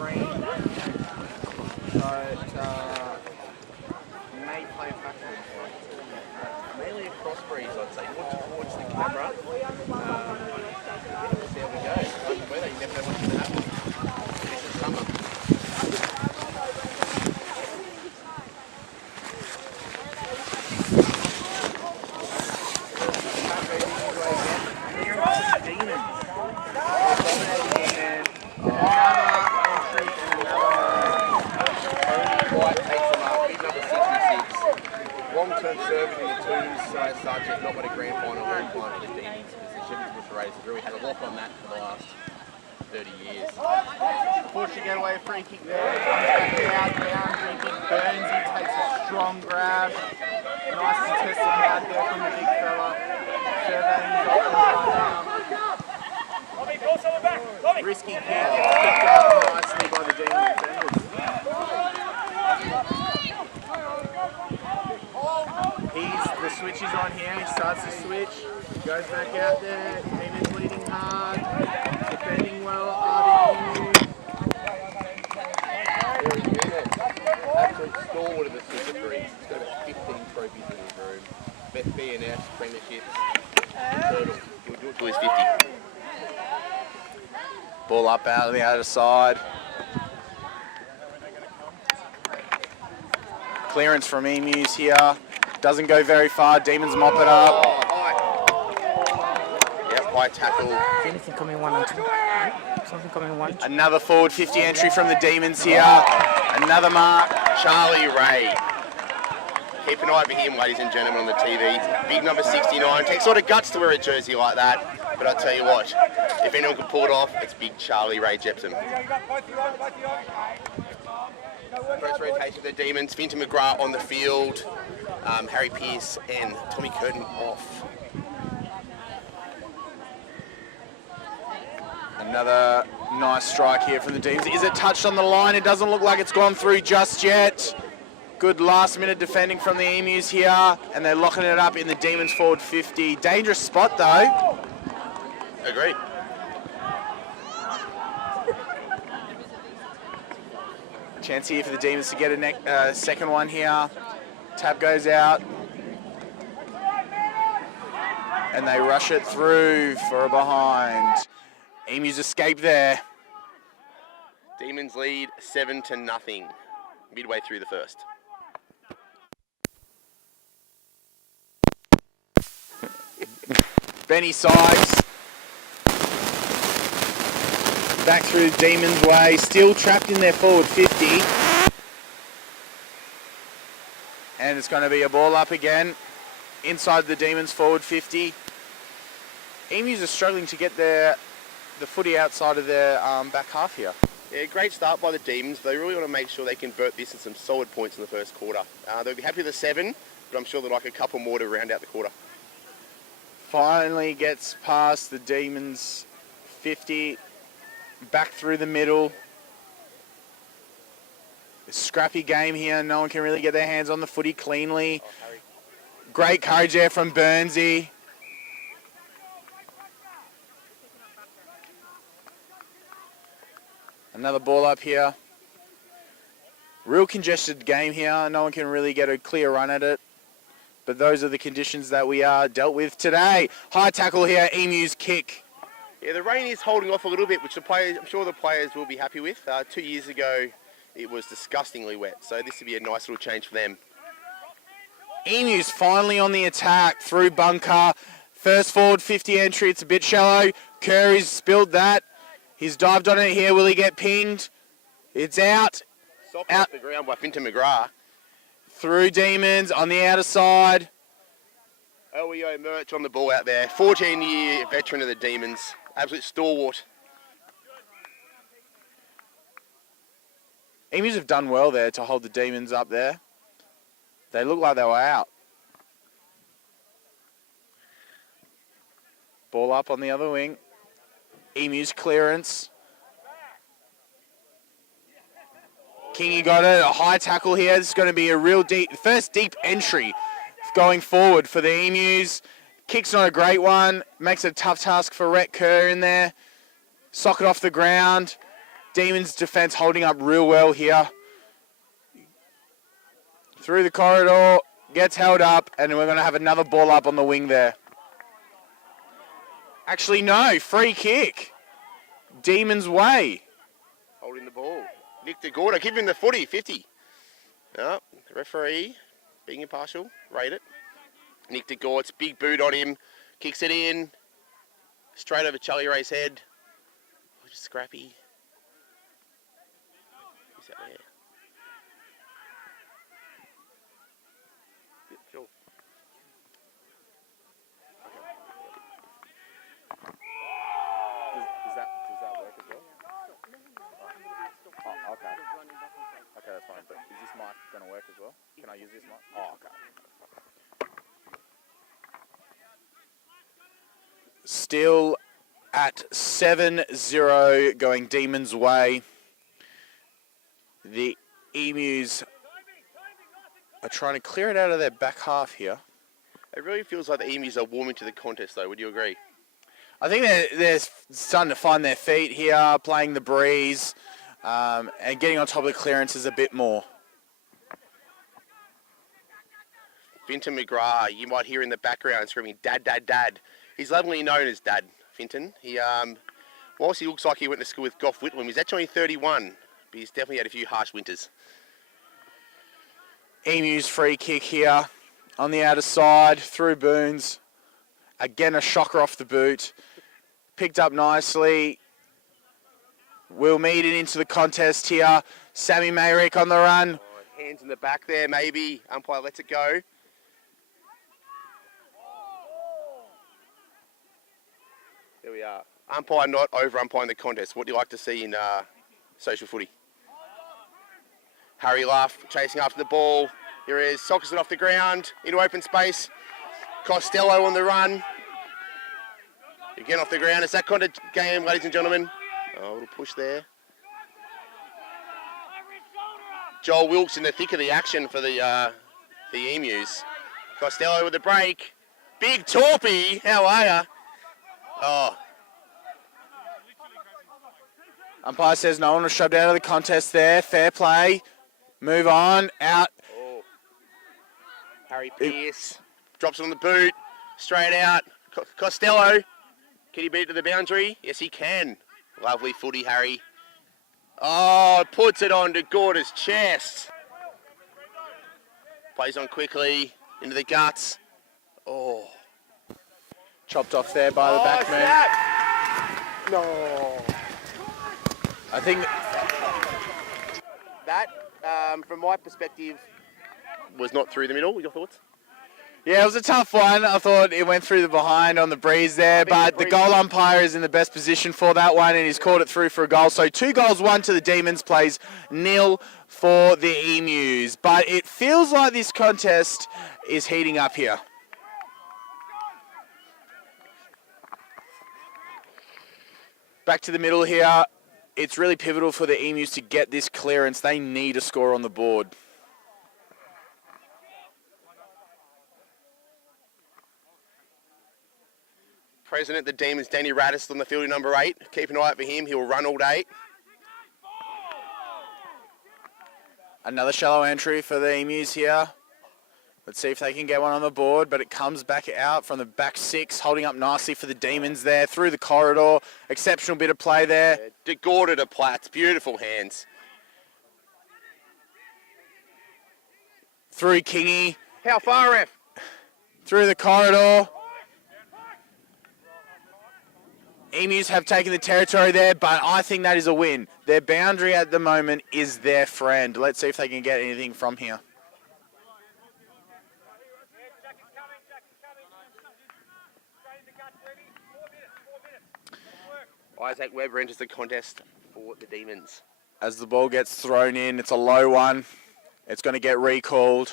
green. So it may play a factor. Mainly a crossbreeze, I'd say, more towards the camera. We'll see how we go. Like the weather, you never know what's going to happen. This is summer. Long-term serve in the twos, so as such, it's not what a grand final or grand final for the Demons position. With the Raiders, really had a lock on that for the last 30 years. Push to get away, free kick there. Comes back out, boundary kick. Burnsy takes a strong grab. Nice contested hard there from the big fella. Surveying his options right now. Risky kick, gets kicked out nicely by the Demons defenders. The switch is on here, he starts to switch, goes back out there, team is leading hard, defending well, Very good. Absolute stalwart of the Super Threes. He's got 15 trophies in his room. Best BNS, premierships, he'll do it till he's 50. Ball up out of the outer side. Clearance from Emus here. Doesn't go very far. Demons mop it up. Oh, high. Yep, high tackle. Anything coming one and two? Something coming one. Another forward 50 entry from the Demons here. Another mark. Charlie Ray. Keep an eye for him, ladies and gentlemen, on the TV. Big number 69. Takes sort of guts to wear a jersey like that. But I'll tell you what, if anyone can pull it off, it's big Charlie Ray Jepson. First rotation of the Demons. Finton McGrath on the field. Harry Pearce and Tommy Curtin off. Another nice strike here from the Demons. Is it touched on the line? It doesn't look like it's gone through just yet. Good last minute defending from the Emus here, and they're locking it up in the Demons forward 50. Dangerous spot though. Agreed. Chance here for the Demons to get a second one here. Tap goes out. And they rush it through for a behind. Emus escape there. Demons lead 7-0, midway through the first. Benny Sykes. Back through the Demons' way, still trapped in their forward 50. And it's going to be a ball up again, inside the Demons' forward 50. Emus are struggling to get the footy outside of their back half here. Yeah, great start by the Demons. They really want to make sure they convert this at some solid points in the first quarter. They'll be happy with the 7, but I'm sure they'd like a couple more to round out the quarter. Finally gets past the Demons' 50. Back through the middle. A scrappy game here. No one can really get their hands on the footy cleanly. Great courage there from Burnsy. Another ball up here. Real congested game here. No one can really get a clear run at it. But those are the conditions that we are dealt with today. High tackle here. Emus kick. Yeah, the rain is holding off a little bit, which I'm sure the players will be happy with. 2 years ago, it was disgustingly wet, so this would be a nice little change for them. Emus finally on the attack through bunker. First forward 50 entry, it's a bit shallow. Curry's spilled that. He's dived on it here. Will he get pinged? It's out. Socked off the ground by Finton McGrath. Through Demons on the outer side. OEO Merch on the ball out there. 14-year veteran of the Demons. Absolute stalwart. Emus have done well there to hold the Demons up there. They look like they were out. Ball up on the other wing. Emus clearance. Kingy got it. A high tackle here. This is going to be a real first deep entry going forward for the Emus. Kick's not a great one. Makes it a tough task for Rhett Kerr in there. Sock it off the ground. Demons defense holding up real well here. Through the corridor, gets held up, and we're going to have another ball up on the wing there. Actually, no, free kick. Demons way. Holding the ball. Nick DeGorda, give him the footy, 50. No, the referee, being impartial, rate it. Nick DeGort's big boot on him, kicks it in, straight over Charlie Ray's head. Just scrappy. Who's that there? Yeah, sure. Does that work as well? Oh, okay. Okay, that's fine. But is this mic going to work as well? Can I use this mic? Oh, okay. Still at 7-0 going Demons way. The Emus are trying to clear it out of their back half here. It really feels like the Emus are warming to the contest, though. Would you agree? I think they're starting to find their feet here, playing the breeze, and getting on top of the clearances a bit more. Finton McGrath, you might hear in the background screaming, "Dad, Dad, Dad." He's lovingly known as Dad, Finton. He, whilst he looks like he went to school with Gough Whitlam, he's actually only 31, but he's definitely had a few harsh winters. Emus free kick here on the outer side, through Boons. Again, a shocker off the boot. Picked up nicely. Will Mead it into the contest here. Sammy Mayrick on the run. Oh, hands in the back there, maybe. Umpire lets it go. There we are. Umpire not over-umpiring the contest. What do you like to see in social footy? Harry Luff chasing after the ball. Here he is, sockers it off the ground, into open space. Costello on the run. Again off the ground. It's that kind of game, ladies and gentlemen. Oh, a little push there. Joel Wilkes in the thick of the action for the Emus. Costello with the break. Big Torpy, how are ya? Oh. Umpire says no one was shoved out of the contest there. Fair play. Move on. Out. Oh. Harry Pearce drops it on the boot. Straight out. Costello. Can he beat it to the boundary? Yes, he can. Lovely footy, Harry. Oh, puts it on to Gorda's chest. Plays on quickly. Into the guts. Oh. Chopped off there by the backman. Snap. No. I think That, from my perspective, was not through the middle. Your thoughts? yeah, it was a tough one. I thought it went through the behind on the breeze there, but the goal umpire is in the best position for that one, and he's called it through for a goal. So 2 goals, 1 to the Demons, plays 0 for the Emus. But it feels like this contest is heating up here. Back to the middle here. It's really pivotal for the Emus to get this clearance. They need a score on the board. President of the Demons, Danny Radis on the field in number 8. Keep an eye out for him. He'll run all day. Another shallow entry for the Emus here. Let's see if they can get one on the board, but it comes back out from the back 6, holding up nicely for the Demons there, through the corridor. Exceptional bit of play there. DeGorda to Platts. Beautiful hands. Through Kingy, How far, ref? through the corridor. Emus have taken the territory there, but I think that is a win. Their boundary at the moment is their friend. Let's see if they can get anything from here. Isaac Webber enters the contest for the Demons. As the ball gets thrown in, it's a low one. It's going to get recalled.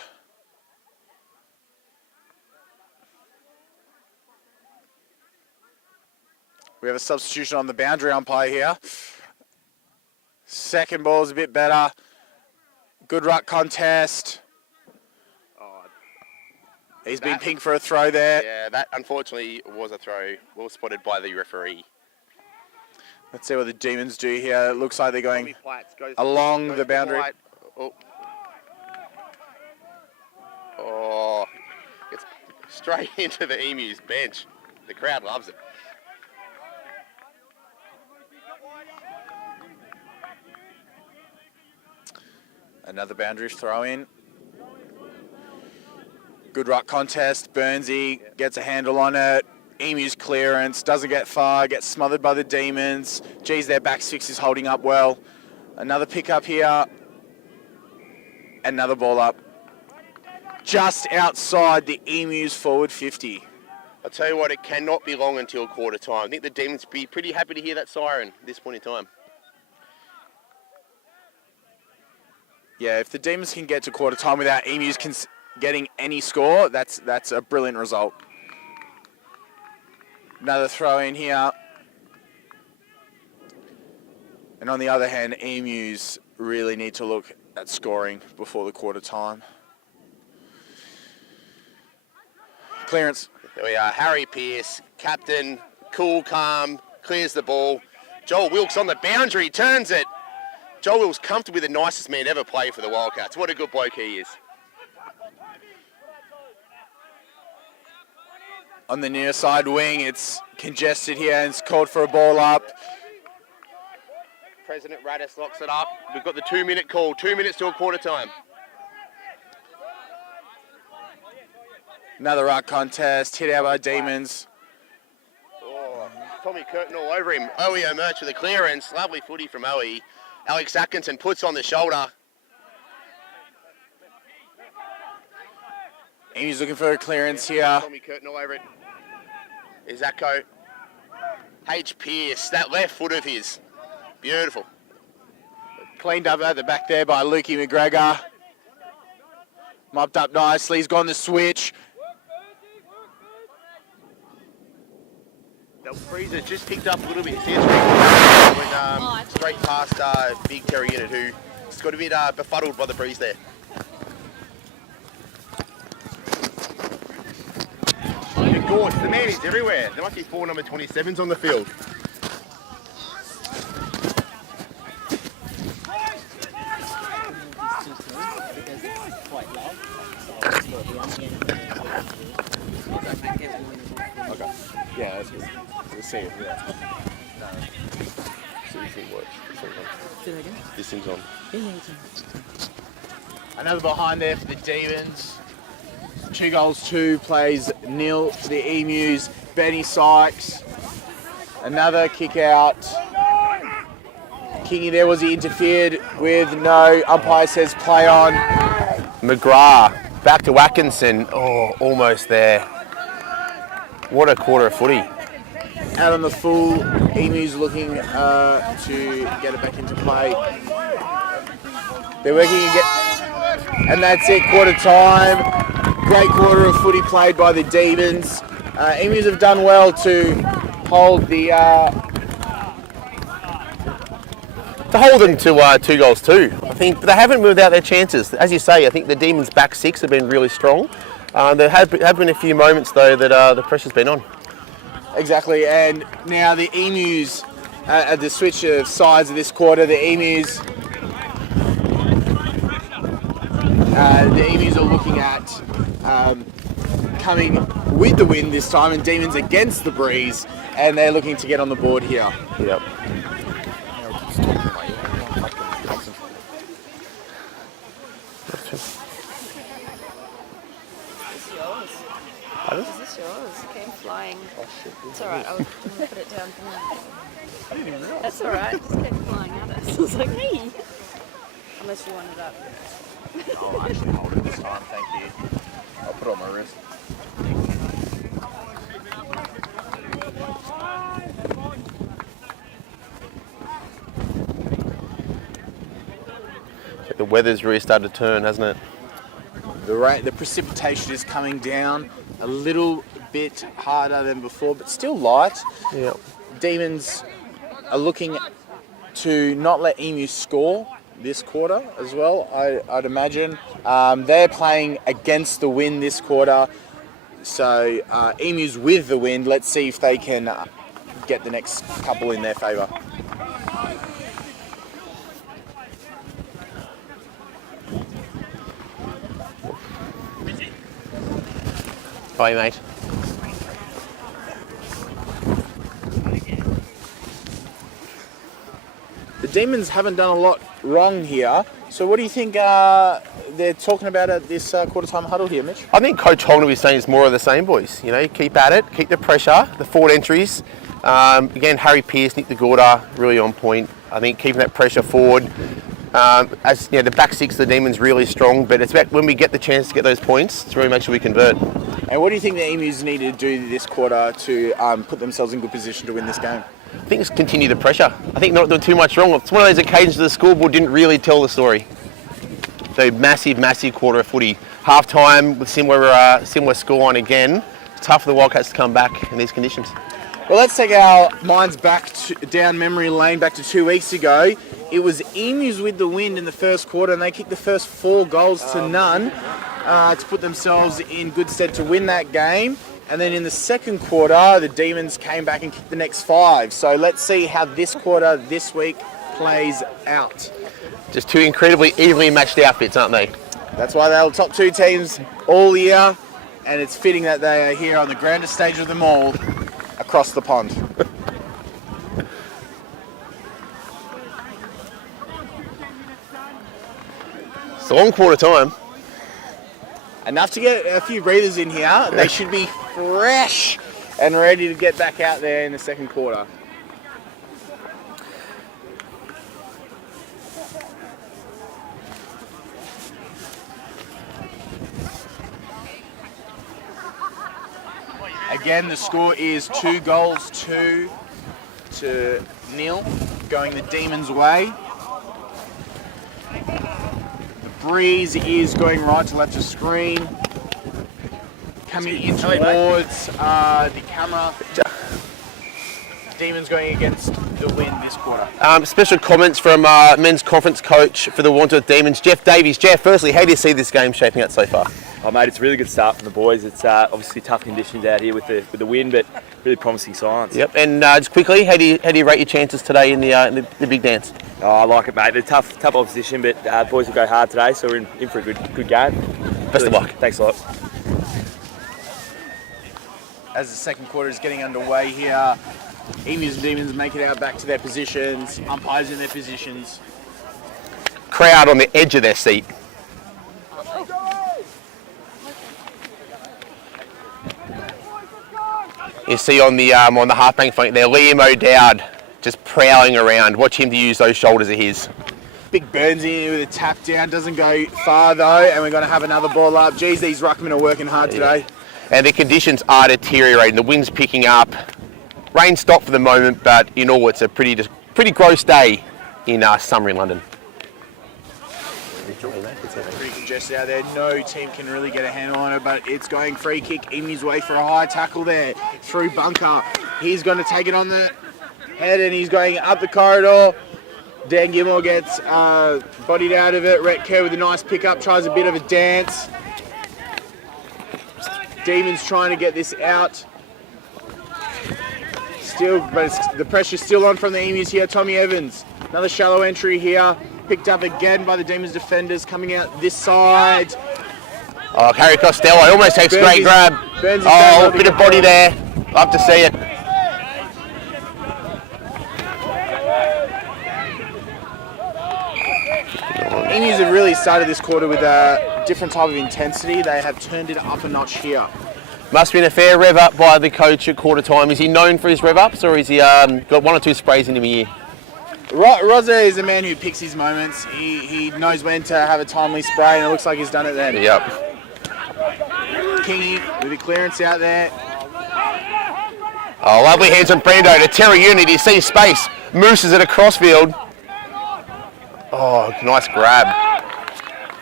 We have a substitution on the boundary umpire here. Second ball is a bit better. Good ruck contest. Oh, He's been pinged for a throw there. yeah, that unfortunately was a throw. Well spotted by the referee. Let's see what the Demons do here. It looks like they're going along the boundary. Oh, it's straight into the Emus bench. The crowd loves it. Another boundary throw in. Good ruck contest. Burnsy gets a handle on it. Emu's clearance doesn't get far, gets smothered by the Demons. Geez, their back six is holding up well. Another pick up here. Another ball up. Just outside the Emu's forward 50. I'll tell you what, it cannot be long until quarter time. I think the Demons will be pretty happy to hear that siren at this point in time. Yeah, if the Demons can get to quarter time without Emus getting any score, that's a brilliant result. Another throw in here. And on the other hand, Emus really need to look at scoring before the quarter time. Clearance. There we are, Harry Pearce, captain, cool, calm, clears the ball. Joel Wilkes on the boundary, turns it. Joel Wilkes comfortably the nicest man ever played for the Wildcats. What a good bloke he is. On the near side wing, it's congested here and it's called for a ball up. President Radis locks it up. We've got the 2-minute call, 2 minutes till quarter time. Another ruck contest, hit out by Demons. Oh, Tommy Curtin all over him. Owie O'Merch with a clearance. Lovely footy from Owie. Alex Atkinson puts on the shoulder. Amy's looking for a clearance here. Tommy Curtin all over it. Is Zacko. H. Pearce, that left foot of his. Beautiful. Cleaned up at the back there by Lukey McGregor. Mopped up nicely, he's gone the switch. That freezer just picked up a little bit. Went straight past Big Terry Unit, who has got a bit befuddled by the breeze there. Of course, the man is everywhere. There must be 4 number 27s on the field. Okay. Yeah, that's good. We'll see it, yeah. No. So this thing works. Say that again? This thing's on. Yeah, it's on. Another behind there for the Demons. 2 goals, 2 plays nil for the Emus. Benny Sykes. Another kick out. Kingy there, was he interfered with? No. Umpire says play on. McGrath back to Atkinson. Oh, almost there. What a quarter of footy. Out on the full. Emus looking to get it back into play. They're working again. And that's it, quarter time. Great quarter of footy played by the Demons. Emus have done well to hold the... To hold them to 2 goals too. I think they haven't moved out their chances. As you say, I think the Demons' back 6 have been really strong. There have been a few moments though that the pressure's been on. Exactly, and now the Emus, at the switch of sides of this quarter, the Emus are looking at coming with the wind this time, and Demons against the breeze, and they're looking to get on the board here. Yep. Is this yours? It came flying. It's alright, I'll put it down for now. That's alright, it just came flying at us. I was like, hey! Unless you want it up. I'll actually hold it this time, thank you. I'll put it on my wrist. The weather's really started to turn, hasn't it? The precipitation is coming down a little bit harder than before, but still light. Yep. Demons are looking to not let Emus score this quarter as well, I'd imagine. They're playing against the wind this quarter, so Emus with the wind. Let's see if they can get the next couple in their favour. Bye, mate. The Demons haven't done a lot wrong here. So what do you think they're talking about at this quarter-time huddle here, Mitch? I think Coach Holden will be saying it's more of the same, boys. You know, keep at it, keep the pressure, the forward entries. Again, Harry Pearce, Nick DeGorda, really on point. I think keeping that pressure forward. As you know, the back six of the Demons really strong, but it's about when we get the chance to get those points to really make sure we convert. And what do you think the Emus need to do this quarter to put themselves in good position to win this game? I think it's continue the pressure. I think not doing too much wrong. It's one of those occasions the scoreboard didn't really tell the story. So massive, massive quarter of footy. Half time with similar score on again. It's tough for the Wildcats to come back in these conditions. Well, let's take our minds back down memory lane back to 2 weeks ago. It was Emus with the win in the first quarter, and they kicked the first 4 goals to none to put themselves in good stead to win that game. And then in the second quarter, the Demons came back and kicked the next 5. So let's see how this quarter this week plays out. Just 2 incredibly evenly matched outfits, aren't they? That's why they're the top 2 teams all year, and it's fitting that they are here on the grandest stage of them all, across the pond. It's a long quarter time. Enough to get a few breathers in here. They should be fresh and ready to get back out there in the second quarter. Again, the score is 2 goals to nil, going the Demons' way. The breeze is going right to left of screen, coming in towards the camera. Demons going against the win this quarter. Special comments from men's conference coach for the Wandsworth Demons, Jeff Davies. Jeff, firstly, how do you see this game shaping out so far? Oh mate, it's a really good start from the boys. It's obviously tough conditions out here with the wind, but really promising signs. Yep. And just quickly, how do you rate your chances today in the big dance? Oh, I like it, mate. They're tough opposition, but the boys will go hard today, so we're in for a good game. Best of luck. Thanks a lot. As the second quarter is getting underway here, Emus and Demons make it out back to their positions, umpires in their positions. Crowd on the edge of their seat. You see on the halfback flank there, Liam O'Dowd just prowling around. Watch him to use those shoulders of his. Big Burnsy with a tap down, doesn't go far though, and we're going to have another ball up. Geez, these ruckmen are working hard today. And the conditions are deteriorating. The wind's picking up. Rain stopped for the moment, but in all, it's a pretty gross day in summer in London. Pretty congested out there. No team can really get a handle on it, but it's going free kick. Emu's way for a high tackle there through bunker. He's going to take it on the head and he's going up the corridor. Dan Gilmore gets bodied out of it. Rhett Kerr with a nice pickup, tries a bit of a dance. Demons trying to get this out. Still, but the pressure's still on from the Emus here. Tommy Evans, another shallow entry here. Picked up again by the Demons defenders coming out this side. Oh, Harry Costello almost takes a great grab. Oh, a bit of body there. Love to see it. Emus have really started this quarter with a different type of intensity. They have turned it up a notch here. Must have been a fair rev up by the coach at quarter time. Is he known for his rev ups, or is he got 1 or 2 sprays in him a year? Rosa is a man who picks his moments. He knows when to have a timely spray, and it looks like he's done it then. Yep. Kingy with a clearance out there. Oh, lovely hands from Brando to Terry Unity. You see space. Mooses it across field. Oh, nice grab.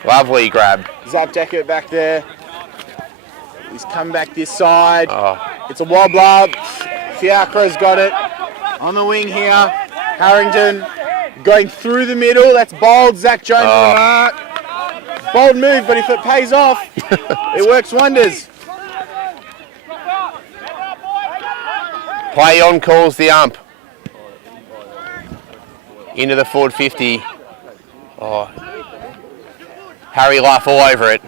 Lovely grab. Zap Deckert back there. He's come back this side. Oh. It's a wobbler. Fiacra's got it. On the wing here. Harrington going through the middle. That's bold. Zach Jones on the mark. Bold move, but if it pays off, it works wonders. Play on calls the ump. Into the forward 50. Oh. Harry Luff all over it.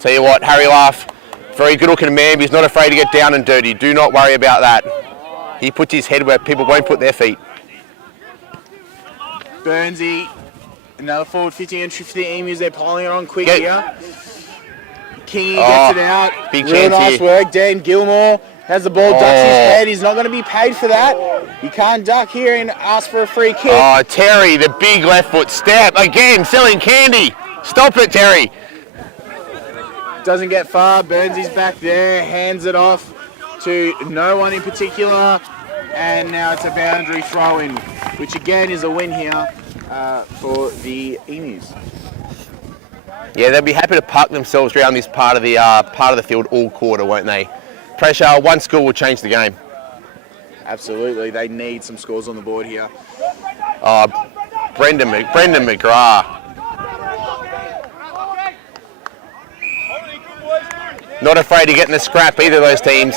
Tell you what, Harry Laugh, very good looking man, but he's not afraid to get down and dirty. Do not worry about that. He puts his head where people won't put their feet. Burnsy, another forward 50 entry for the Emus. They're piling it on quick here. Kingy gets it out. Big Real chance nice here. work. Dan Gilmore has the ball, ducks his head. He's not going to be paid for that. He can't duck here and ask for a free kick. Oh, Terry, the big left foot step. Again, selling candy. Stop it, Terry. Doesn't get far. Burnsy's back there, hands it off to no one in particular. And now it's a boundary throw-in, which again is a win here for the Emus. Yeah, they'll be happy to park themselves around this part of the field all quarter, won't they? Pressure, one score will change the game. Absolutely, they need some scores on the board here. Brendan McGrath. Not afraid to get in the scrap, either of those teams.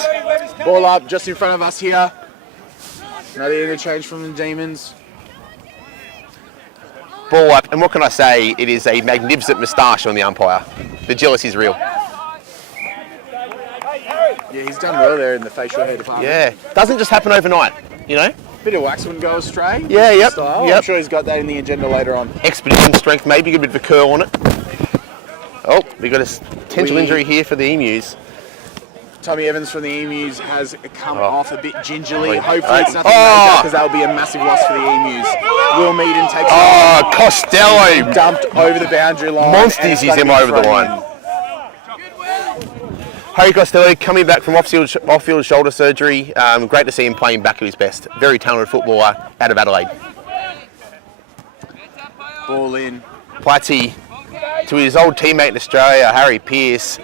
Ball up just in front of us here. Another interchange from the Demons. Ball up, and what can I say? It is a magnificent moustache on the umpire. The jealousy is real. Yeah, he's done well there in the facial hair department. Yeah, doesn't just happen overnight, you know? Bit of wax wouldn't go astray. Yeah, yep, Style. yep. I'm sure he's got that in the agenda later on. Expedition strength, maybe a bit of a curl on it. Oh, we got a potential injury here for the Emus. Tommy Evans from the Emus has come off a bit gingerly. Oh. Hopefully it's nothing major, because that will be a massive loss for the Emus. Will Meaden takes Costello! dumped over the boundary line. Monsters he's him over the line. Harry Costello coming back from off-field shoulder surgery. Great to see him playing back at his best. Very talented footballer out of Adelaide. Ball in. Platty to his old teammate in Australia, Harry Pearce.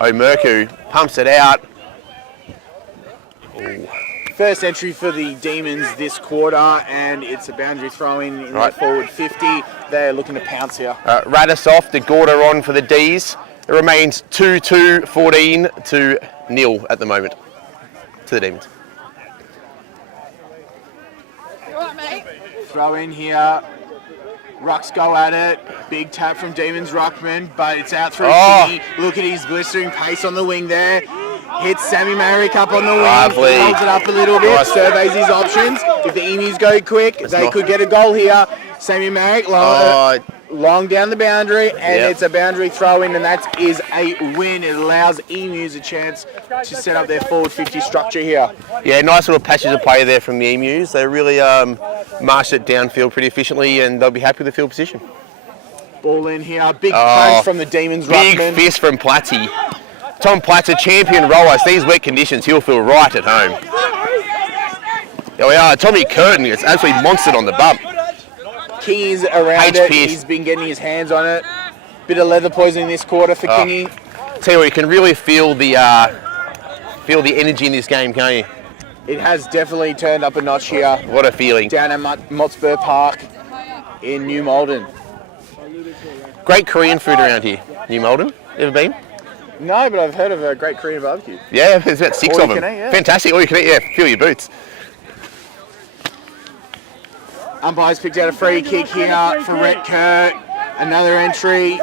O'Murku pumps it out. Ooh. First entry for the Demons this quarter, and it's a boundary throw-in in the forward 50. They're looking to pounce here. Radis off, DeGorda on for the Ds. It remains 2-2, 14 to 0 at the moment to the Demons. Throw in here. Rucks go at it. Big tap from Demons Ruckman, but it's out through Kingy. Look at his blistering pace on the wing there. Hits Sammy Marrick up on the wing. Lovely. Holds it up a little bit. Surveys his options. If the Emus go quick, they could get a goal here. Sammy Marrick long down the boundary, and it's a boundary throw-in, and that is a win. It allows Emus a chance to set up their forward 50 structure here. Yeah, nice little patches of play there from the Emus. They really marched it downfield pretty efficiently, and they'll be happy with the field position. Ball in here. Big punch from the Demons Ruckman. Big fist from Platty. Tom Platt's a champion roller. These wet conditions, he'll feel right at home. There we are. Tommy Curtin gets absolutely monstered on the bump. Kingy's around it. He's been getting his hands on it. Bit of leather poisoning this quarter for Kingy. Tell you what, you can really feel the energy in this game, can't you? It has definitely turned up a notch here. What a feeling. Down at Motspur Park in New Malden. Great Korean food around here. New Malden, ever been? No, but I've heard of a great Korean barbecue. Yeah, there's about 6 All of you them. can eat, yeah. Fantastic, all you can eat, yeah, fill your boots. Umpires picked out a free kick here for Rhett Kirk. Another entry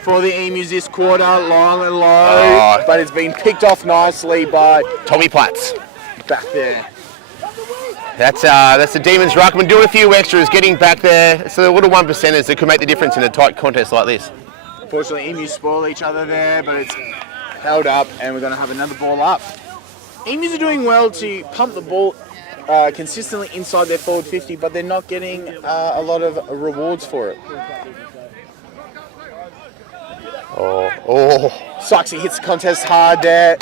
for the Emus this quarter, long and low, but it's been picked off nicely by Tommy Platts. Back there. That's the Demons Ruckman doing a few extras, getting back there. It's the little 1%ers that could make the difference in a tight contest like this. Unfortunately, Emus spoil each other there, but it's held up, and we're going to have another ball up. Emus are doing well to pump the ball consistently inside their forward 50, but they're not getting a lot of rewards for it. Soxy hits the contest hard there.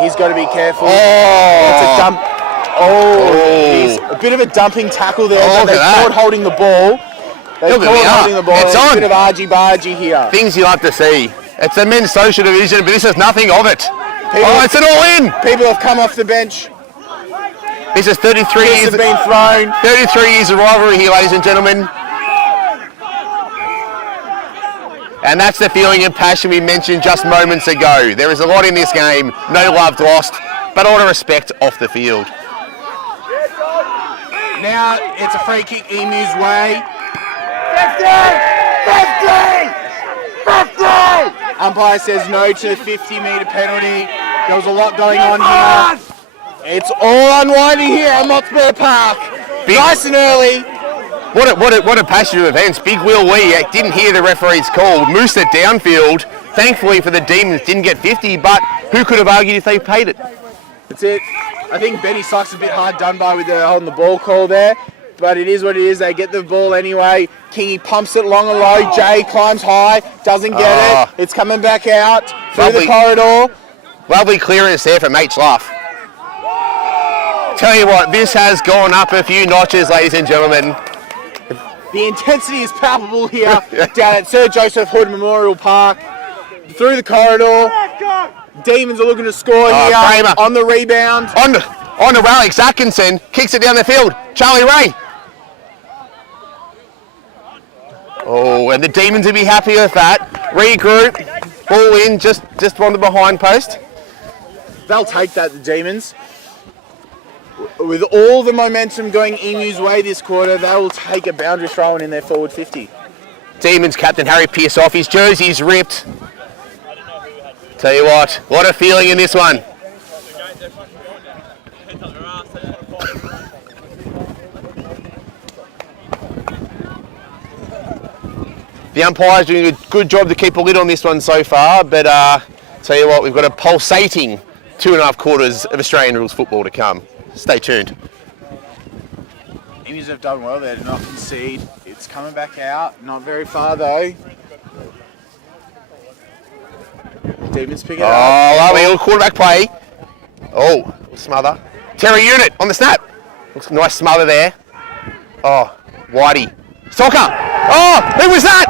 He's got to be careful. It's a dump. He's a bit of a dumping tackle there, but they caught holding the ball. It's on. A bit of argy-bargy here. Things you like to see. It's a men's social division, but this is nothing of it. It's an all-in. People have come off the bench. This is 33 years. Have been thrown. 33 years of rivalry here, ladies and gentlemen. And that's the feeling and passion we mentioned just moments ago. There is a lot in this game. No love lost, but a lot of respect off the field. Now it's a free kick Emu's way. 50! Umpire says no to the 50-metre penalty. There was a lot going on here. It's all unwinding here at Mott's Park. Nice and early. What a passion of events. Big Will Wee didn't hear the referee's call, moosed it downfield. Thankfully for the Demons, didn't get 50, but who could have argued if they paid it? That's it. I think Benny Sock's a bit hard done by with the on the ball call there, but it is what it is. They get the ball anyway. Kingy pumps it long and low. Jay climbs high, doesn't get it. It's coming back out through the corridor. Lovely clearance there from H. Luff. Tell you what, this has gone up a few notches, ladies and gentlemen. The intensity is palpable here down at Sir Joseph Hood Memorial Park. Through the corridor. Demons are looking to score here Kramer. on the rebound. On to Alex Atkinson, kicks it down the field. Charlie Ray. Oh, and the Demons will be happy with that. Regroup, ball in, just on the behind post. They'll take that, the Demons. With all the momentum going Emu's way this quarter, they will take a boundary throw in their forward 50. Demons captain Harry Pearce off, his jersey's ripped. Tell you what a feeling in this one. The umpire's doing a good job to keep a lid on this one so far, but tell you what, we've got a pulsating 2.5 quarters of Australian rules football to come. Stay tuned. Emus have done well there to not concede. It's coming back out, not very far though. Demons pick it up. Oh, lovely little quarterback play. Oh, smother. Terry Unit on the snap. Looks nice smother there. Oh, Whitey. Soccer. Oh, who was that?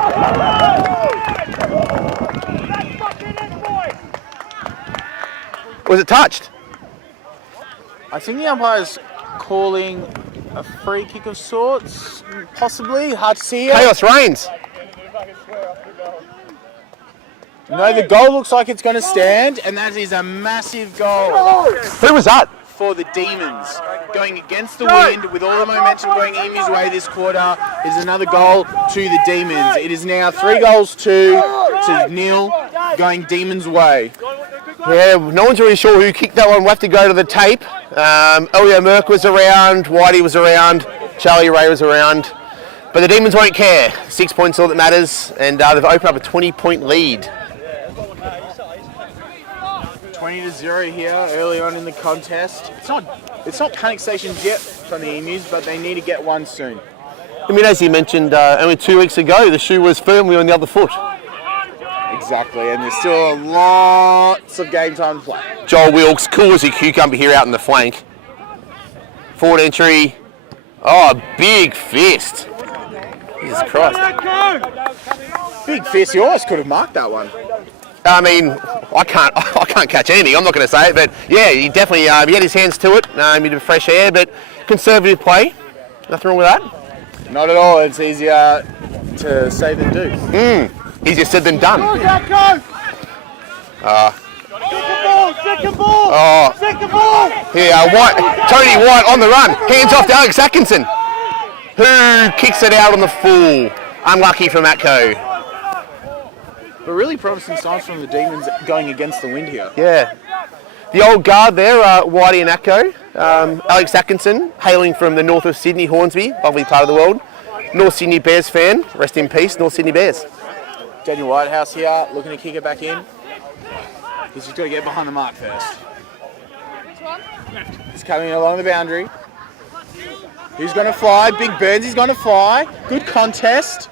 Was it touched? I think the umpire's calling a free kick of sorts, possibly. Hard to see it. Chaos reigns. No, the goal looks like it's going to stand, and that is a massive goal. Who was that? For the Demons. Going against the wind, with all the momentum going Emu's way this quarter, is another goal to the Demons. It is now 3 goals to 0, going Demons' way. Yeah, no one's really sure who kicked that one. We'll have to go to the tape. Elio Merck was around, Whitey was around, Charlie Ray was around. But the Demons won't care. 6 points all that matters, and they've opened up a 20-point lead. 20-0 here early on in the contest. It's not panic stations yet from the Emus, but they need to get one soon. I mean, as you mentioned only 2 weeks ago, the shoe was firmly on the other foot. Exactly, and there's still lots of game time to play. Joel Wilkes, cool as a cucumber here out in the flank. Forward entry. Oh, big fist. Jesus Christ. Big fist, you almost could have marked that one. I mean, I can't catch anything. I'm not going to say it, but yeah, he definitely he had his hands to it. He did fresh air, but conservative play. Nothing wrong with that. Not at all. It's easier to say than do. Easier said than done. Second ball! Here, Tony White on the run. Hands off to Alex Atkinson, who kicks it out on the full. Unlucky for Matco. But really promising signs from the Demons going against the wind here. Yeah. The old guard there, Whitey and Atco. Alex Atkinson, hailing from the north of Sydney, Hornsby, lovely part of the world. North Sydney Bears fan. Rest in peace, North Sydney Bears. Daniel Whitehouse here, looking to kick it back in. He's just got to get behind the mark first. He's coming along the boundary. He's going to fly. Big Burns, he's going to fly. Good contest.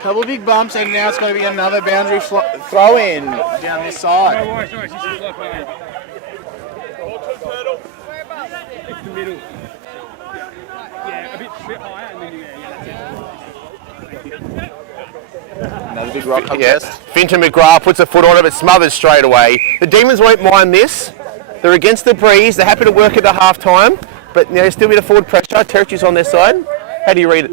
Couple of big bumps, and now it's going to be another boundary throw in down this side. It's the middle. Yeah, a bit higher, and then Another big rock contest. Yes. Finton McGrath puts a foot on it, but smothers straight away. The Demons won't mind this. They're against the breeze. They're happy to work at the half time, but there's still a bit of forward pressure. Territory's on their side. How do you read it?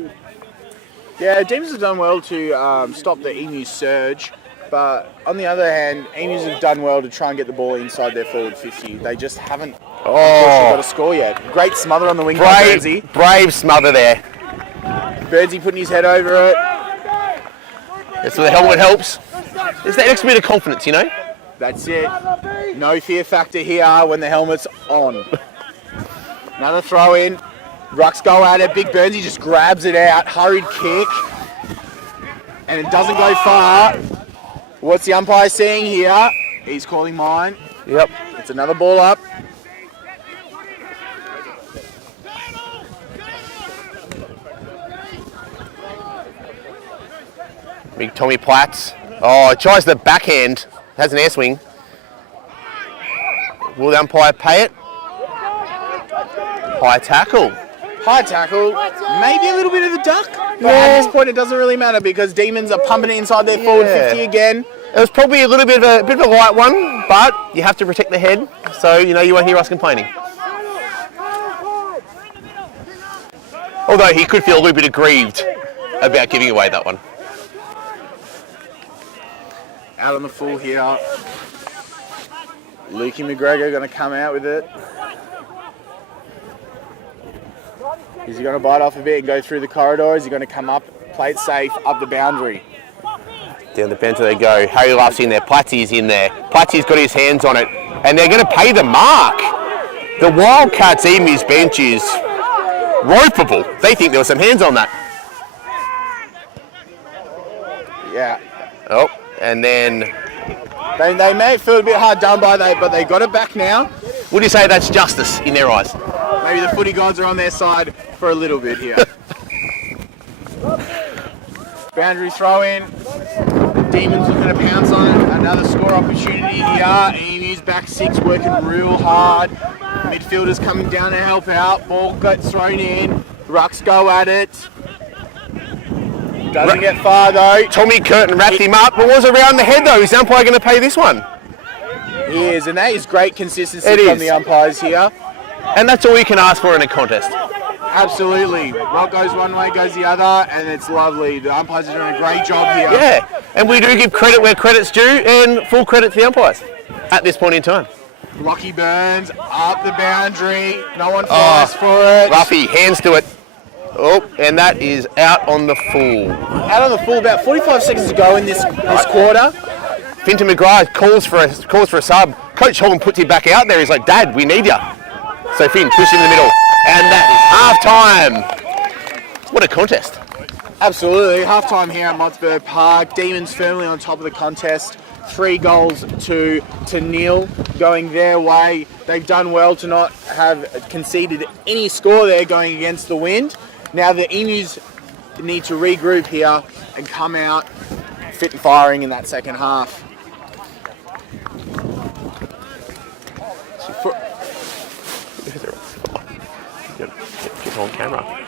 Yeah, Demons have done well to stop the Emus surge, but on the other hand, Emus have done well to try and get the ball inside their forward 50. They just haven't Unfortunately, got a score yet. Great smother on the wing by Burnsy. Brave smother there. Burnsy putting his head over it. That's where the helmet helps. There's that extra bit of confidence, you know? That's it. No fear factor here when the helmet's on. Another throw in. Rucks go at it. Big Burnsy just grabs it out. Hurried kick. And it doesn't go far. What's the umpire seeing here? He's calling mine. Yep. It's another ball up. Big Tommy Platts. Oh, it tries the backhand. Has an air swing. Will the umpire pay it? High tackle. High tackle. Maybe a little bit of a duck. But at this point, it doesn't really matter because Demons are pumping it inside their forward 50 again. It was probably a little bit of a light one, but you have to protect the head, so you know you won't hear us complaining. Although he could feel a little bit aggrieved about giving away that one. Out on the full here. Lukey McGregor going to come out with it. Is he going to bite off a bit and go through the corridor? Is he going to come up, play it safe, up the boundary? Down the boundary they go. Harry Luff's in there. Platsy's in there. Platsy's got his hands on it. And they're going to pay the mark. The Wildcats Emus bench is ropeable. They think there were some hands on that. Yeah. Oh, and then... They may feel a bit hard done by, but they got it back now. Would you say that's justice in their eyes? Maybe the footy gods are on their side for a little bit here. Boundary throw in. Demons looking to pounce on it. Another score opportunity here. Emus back six working real hard. Midfielders coming down to help out. Ball gets thrown in. Rucks go at it. Doesn't get far though. Tommy Curtin wrapped him up, but was around the head though. Is the umpire going to pay this one? He is, and that is great consistency from the umpires here. And that's all you can ask for in a contest. Absolutely. What goes one way goes the other, and it's lovely. The umpires are doing a great job here. Yeah, and we do give credit where credit's due, and full credit to the umpires at this point in time. Lockie Burns up the boundary. No one flies for it. Ruffy, hands to it. Oh, and that is out on the full. Out on the full, about 45 seconds to go in this quarter. Finton McGrath calls for a sub. Coach Holland puts him back out there. He's like, Dad, we need ya. So Finn, push in the middle. And that is half-time. What a contest. Absolutely. Half-time here at Montsburg Park. Demons firmly on top of the contest. 3 goals to nil going their way. They've done well to not have conceded any score there going against the wind. Now the Emus need to regroup here and come out fit and firing in that second half. Get on camera.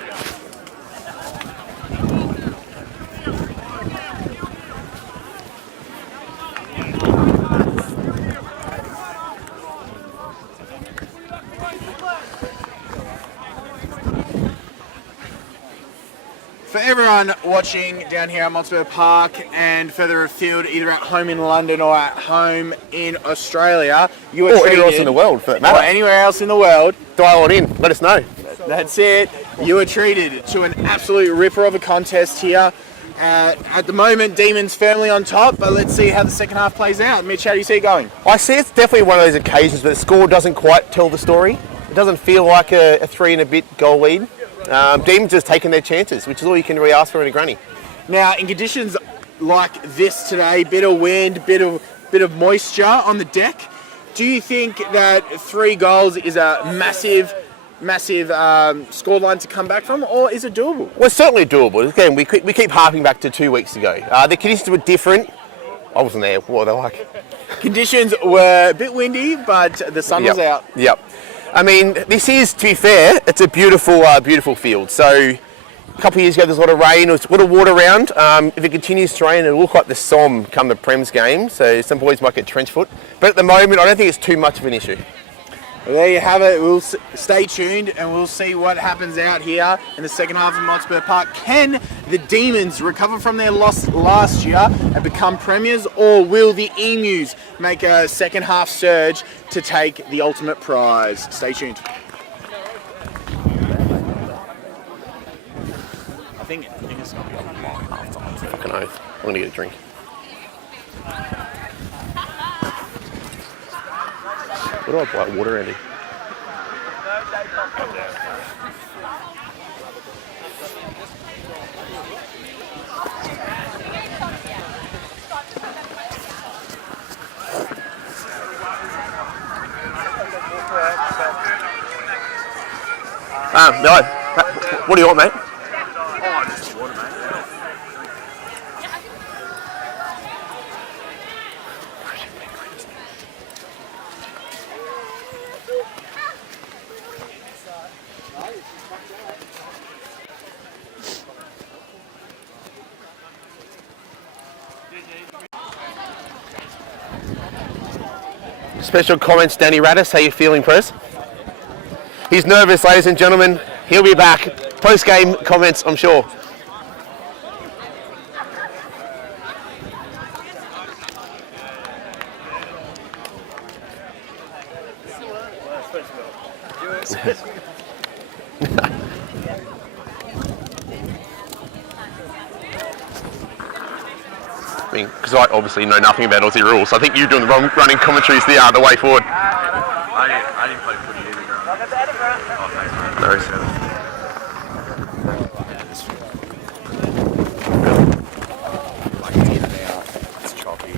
For everyone watching down here at Montsburg Park and further afield, either at home in London or at home in Australia, you are treated, anywhere else in the world, for that matter. Or anywhere else in the world. Dial it in. Let us know. That's it. You are treated to an absolute ripper of a contest here. At the moment, Demons firmly on top, but let's see how the second half plays out. Mitch, how do you see it going? I see it's definitely one of those occasions where the score doesn't quite tell the story. It doesn't feel like a 3 and a bit goal lead. Demons just taking their chances, which is all you can really ask for in a granny. Now, in conditions like this today, bit of wind, bit of moisture on the deck, do you think that 3 goals is a massive scoreline to come back from, or is it doable? Well, it's certainly doable. Again, we keep harping back to 2 weeks ago. The conditions were different. I wasn't there. What were they like? Conditions were a bit windy, but the sun was out. Yep. I mean, this is, to be fair, it's a beautiful, beautiful field. So a couple of years ago, there's a lot of rain, there's a lot of water around. If it continues to rain, it'll look like the Somme come the Prem's game. So some boys might get trench foot. But at the moment, I don't think it's too much of an issue. Well, there you have it. We'll stay tuned and we'll see what happens out here in the second half of Hotspur Park. Can the Demons recover from their loss last year and become premiers, or will the Emus make a second half surge to take the ultimate prize? Stay tuned. I think it's going to be a long half time. Fucking oath. I'm going to get a drink. What do I buy? Water, Andy? No. What do you want, mate? Oh, just water, mate. Special comments, Danny Radis. How you feeling, Press? He's nervous, ladies and gentlemen. He'll be back. Post-game comments, I'm sure. I mean, because I obviously know nothing about Aussie rules, so I think you're doing the wrong running commentaries the way forward. I didn't play footy either growing up. Oh, thanks, man. No worries. Like in and out. It's choppy.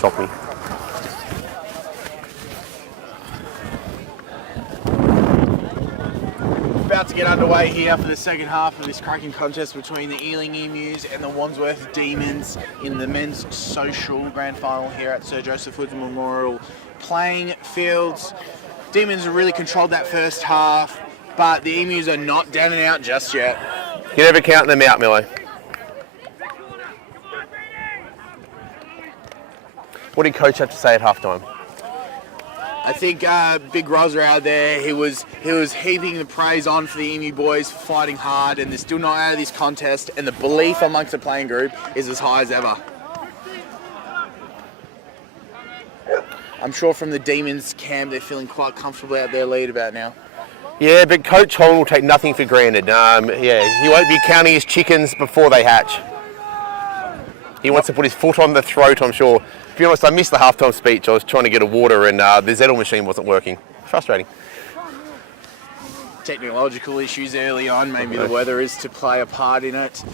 Choppy. About to get underway here for the second half of this cracking contest between the Ealing Emus and the Wandsworth Demons in the men's social grand final here at Sir Joseph Woods Memorial playing fields. Demons have really controlled that first half, but the Emus are not down and out just yet. You're never counting them out, Milo. What did Coach have to say at halftime? I think Big Roz out there, he was heaping the praise on for the Emu boys for fighting hard, and they're still not out of this contest, and the belief amongst the playing group is as high as ever. I'm sure from the Demons camp they're feeling quite comfortable out their lead about now. Yeah, but Coach Holland will take nothing for granted. Yeah, he won't be counting his chickens before they hatch. He wants to put his foot on the throat, I'm sure. To be honest, I missed the halftime speech. I was trying to get a water and the Zettel machine wasn't working. Frustrating. Technological issues early on, maybe the weather is to play a part in it.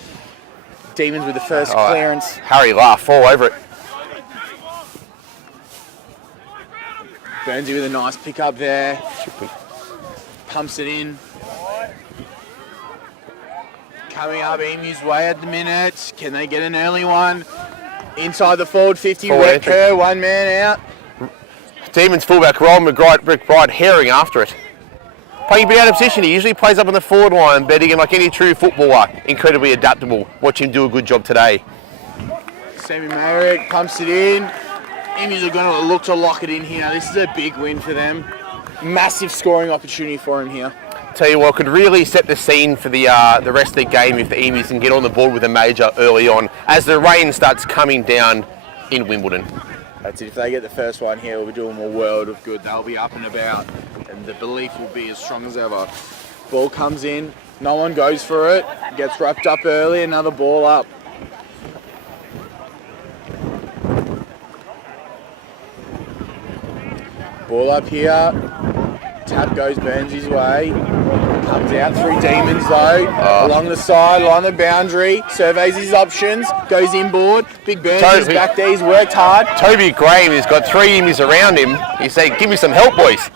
Demons with the first clearance. Harry laughed all over it. Burnsy with a nice pick up there. Pumps it in. Coming up Emu's way at the minute. Can they get an early one? Inside the forward 50, wet Kerr, one man out. Demons fullback Ron McBride herring after it. Playing a bit out of position, he usually plays up on the forward line, but again, like any true footballer, incredibly adaptable. Watch him do a good job today. Sammy Mayrick pumps it in. Emus are going to look to lock it in here. This is a big win for them. Massive scoring opportunity for him here. Tell you what, could really set the scene for the rest of the game if the Emus can get on the board with a major early on as the rain starts coming down in Wimbledon. That's it. If they get the first one here, we'll be doing them a world of good. They'll be up and about, and the belief will be as strong as ever. Ball comes in, no one goes for it, gets wrapped up early, another ball up. Ball up here, tap goes Burnsy's way, comes out through Demons though, along the side, along the boundary, surveys his options, goes inboard, Big Burnsy's back there, he's worked hard. Toby Graham has got three Emus around him, he's saying, give me some help boys.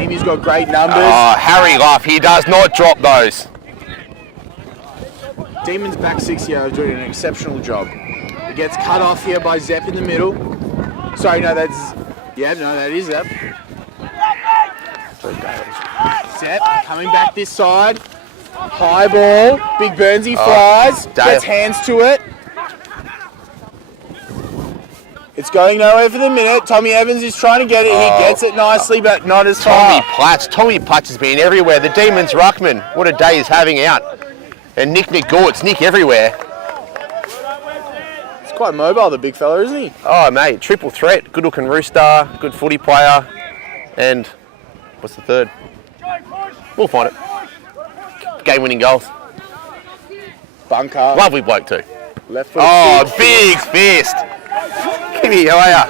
Emu's got great numbers. Harry Luff, he does not drop those. Demons back six here are doing an exceptional job. He gets cut off here by Zepp in the middle. Sorry, no, that's... Yeah, no, that is Zepp. Zepp coming back this side. High ball. Big Burnsy flies. Gets hands to it. It's going nowhere for the minute. Tommy Evans is trying to get it. He gets it nicely, but not as far. Tommy Platts has been everywhere. The Demons ruckman, what a day he's having out. And Nick Gortz, Nick everywhere. He's quite mobile, the big fella, isn't he? Oh, mate, triple threat. Good looking rooster, good footy player. And what's the third? We'll find it. Game-winning goals. Bunker. Lovely bloke too. Left foot. Oh, big fist. Kimmy, how are you?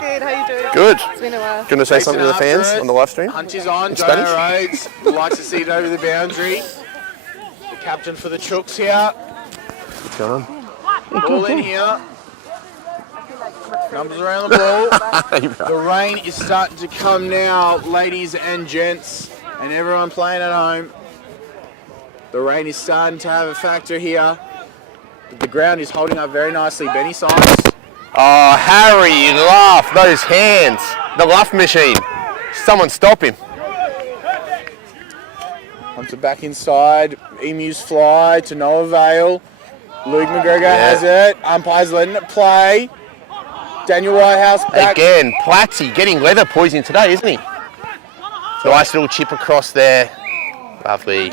Good, how you doing? Good. It's been a while. Going to say something to the fans on the live stream? Hunt is on. In Jonah Spanish? Rhodes likes to see it over the boundary. The captain for the Chooks here. What's going on? Ball in here. Numbers around the ball. The rain is starting to come now, ladies and gents, and everyone playing at home. The rain is starting to have a factor here. The ground is holding up very nicely. Benny Sykes. Oh, Harry, Luff, those hands. The Luff machine. Someone stop him. Hunter back inside. Emus fly to no avail. Luke McGregor has it. Umpire's letting it play. Daniel Whitehouse back. Again, Platzy getting leather poisoning today, isn't he? Nice little chip across there. Lovely.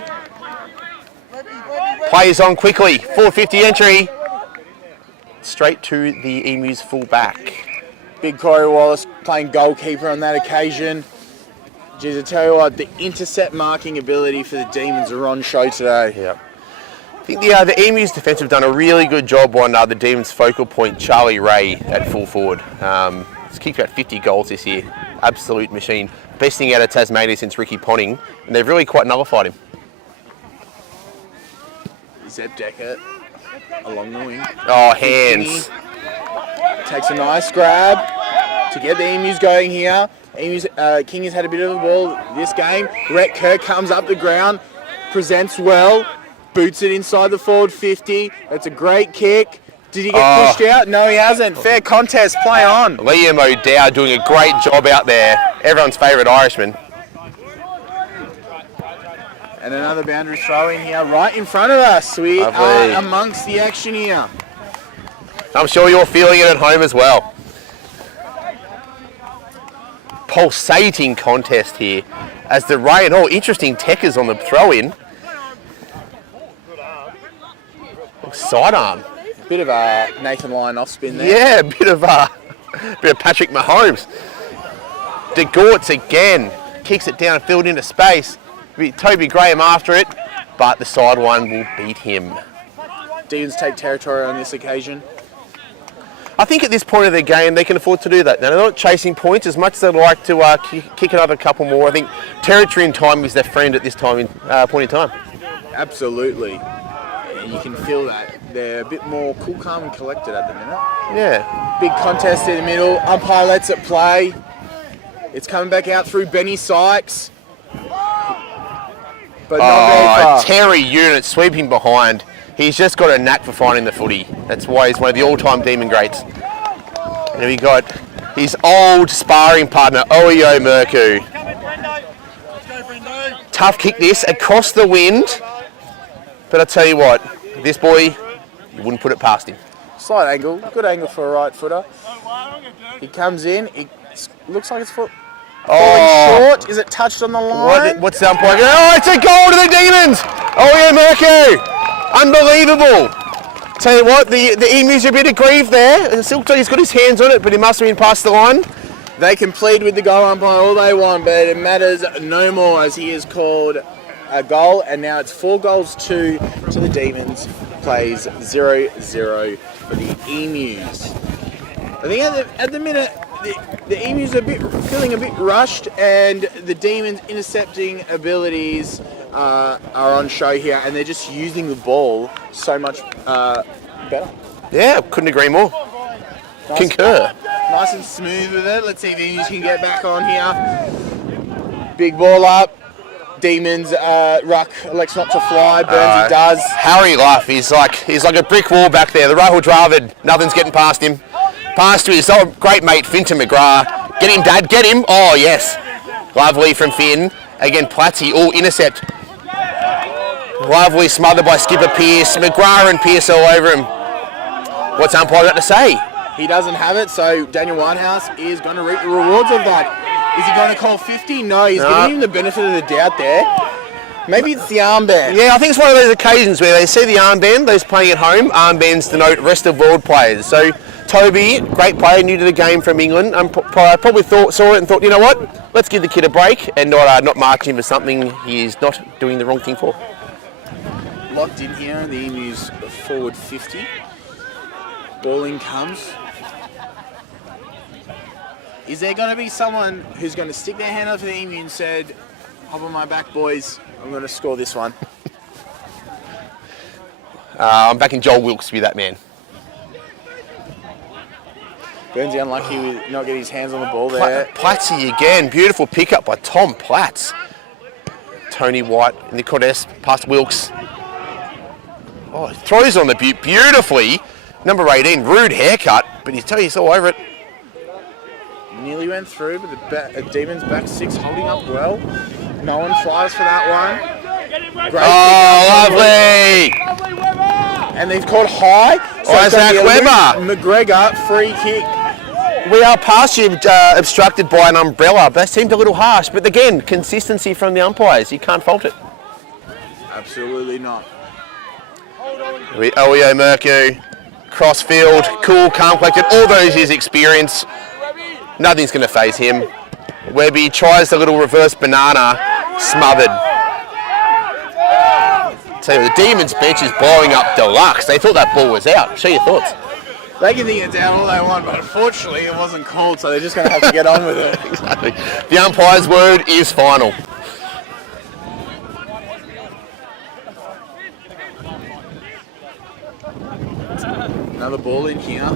Players on quickly. 4:50 entry. Straight to the Emus full back. Big Corey Wallace playing goalkeeper on that occasion. Geez, I tell you what, the intercept marking ability for the Demons are on show today. Yep. I think the Emus defence have done a really good job on the Demons' focal point, Charlie Ray, at full forward. He's kicked about 50 goals this year. Absolute machine. Best thing out of Tasmania since Ricky Ponting, and they've really quite nullified him. Zeb Deckert along the wing. Oh, hands. Takes a nice grab to get the Emus going here. King has had a bit of a ball this game. Rhett Kirk comes up the ground, presents well, boots it inside the forward 50. It's a great kick. Did he get pushed out? No, he hasn't. Fair contest, play on. Liam O'Dowd doing a great job out there. Everyone's favourite Irishman. And another boundary throw in here right in front of us. We are amongst the action here. I'm sure you're feeling it at home as well. Pulsating contest here as the rain. Oh, interesting techers on the throw-in. Sidearm. Bit of a Nathan Lyon off spin there. Yeah, a bit of Patrick Mahomes. De Gortz again kicks it downfield into space. Toby Graham after it, but the sideline will beat him. Demons take territory on this occasion. I think at this point of their game, they can afford to do that. Now, they're not chasing points as much as they'd like to kick another couple more. I think territory and time is their friend at this point in time. Absolutely. And you can feel that. They're a bit more cool, calm and collected at the minute. Yeah. Big contest in the middle. Umpire lets it play. It's coming back out through Benny Sykes. But not very far. Terry Unit sweeping behind. He's just got a knack for finding the footy. That's why he's one of the all-time Demon greats. And we got his old sparring partner, Oeo Murku. Tough kick this across the wind. But I tell you what, this boy, you wouldn't put it past him. Slight angle, good angle for a right footer. He comes in, it looks like it's falling short. Is it touched on the line? What's the umpire? Oh, it's a goal to the Demons! Oeo Murku! Unbelievable! Tell you what, the Emus are a bit aggrieved there. He's got his hands on it, but he must have been past the line. They can plead with the goal umpire all they want, but it matters no more as he has called a goal, and now it's 4-2 to the Demons. Plays 0-0 for the Emus. I think at the minute, the Emus are feeling a bit rushed, and the Demons' intercepting abilities are on show here, and they're just using the ball so much better. Yeah, couldn't agree more. Concur. Nice and smooth with it. Let's see if the Emus can get back on here. Big ball up. Demons ruck elects not to fly. Burnsy does. Harry Luff, he's like a brick wall back there. The Rahul Dravid, nothing's getting past him. Pass to his old great mate Finton McGrath. Get him, Dad, get him. Oh yes, lovely from Finn. Again, Platzy, intercept. Lovely smothered by skipper Pearce. McGrath and Pearce all over him. What's umpire got to say? He doesn't have it, so Daniel Winehouse is going to reap the rewards of that. Is he going to call 50? No, he's giving him the benefit of the doubt there. Maybe it's the armband. Yeah, I think it's one of those occasions where they see the armband, those playing at home, armbands denote rest of world players. So Toby, great player, new to the game from England, probably saw it and thought, you know what, let's give the kid a break and not mark him for something he is not doing the wrong thing for. Locked in here, the Emus forward 50. Balling comes. Is there going to be someone who's going to stick their hand up for the Emu and said, hop on my back, boys, I'm going to score this one? I'm backing Joel Wilkes to be that man. Burnsy unlucky with not getting his hands on the ball there. Platsy again, beautiful pickup by Tom Platts. Tony White in the contest, past Wilkes. Oh, throws on the beautifully. Number 18, rude haircut, but he's all over it. Nearly went through, but the Demons back 6 holding up well. No one flies for that one. Great lovely! And they've caught high. So Isaac Weber. McGregor, free kick. We are partially obstructed by an umbrella. That seemed a little harsh, but again, consistency from the umpires. You can't fault it. Absolutely not. Elio Murku, crossfield, cool, calm, collected, all those years' experience. Nothing's going to faze him. Webby tries the little reverse banana, smothered. So the Demons bench is blowing up deluxe. They thought that ball was out. Share your thoughts. They can think it's out all they want, but unfortunately it wasn't called, so they're just going to have to get on with it. Exactly. The umpire's word is final. Another ball in here.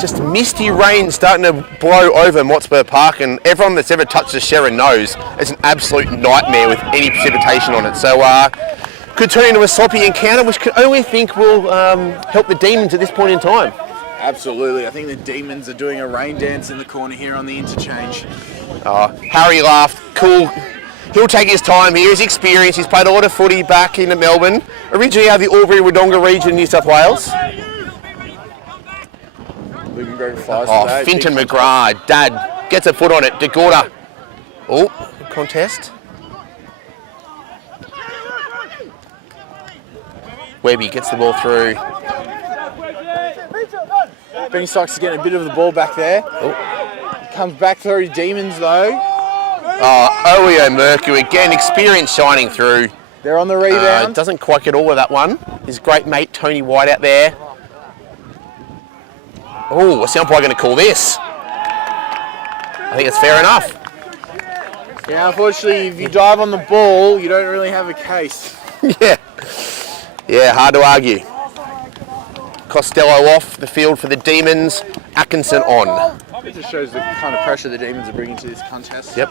Just misty rain starting to blow over Wattsburg Park, and everyone that's ever touched the Sherrin knows it's an absolute nightmare with any precipitation on it. So could turn into a sloppy encounter, which could only think will help the Demons at this point in time. Absolutely. I think the Demons are doing a rain dance in the corner here on the interchange. Harry laughed. Cool. He'll take his time here. He's experienced. He's played a lot of footy back in Melbourne. Originally out of the Albury-Wodonga region in New South Wales. Finton McGrath, Dad, gets a foot on it, DeGorda. Oh, contest. Webby gets the ball through. Benny Stocks is getting a bit of the ball back there. Oh. Comes back through Demons though. Elio Murku again, experience shining through. They're on the rebound. Doesn't quite get all of that one. His great mate Tony White out there. Oh, what's the umpire going to call this? I think it's fair enough. Yeah, unfortunately, if you dive on the ball, you don't really have a case. Yeah, hard to argue. Costello off the field for the Demons. Atkinson on. It just shows the kind of pressure the Demons are bringing to this contest. Yep.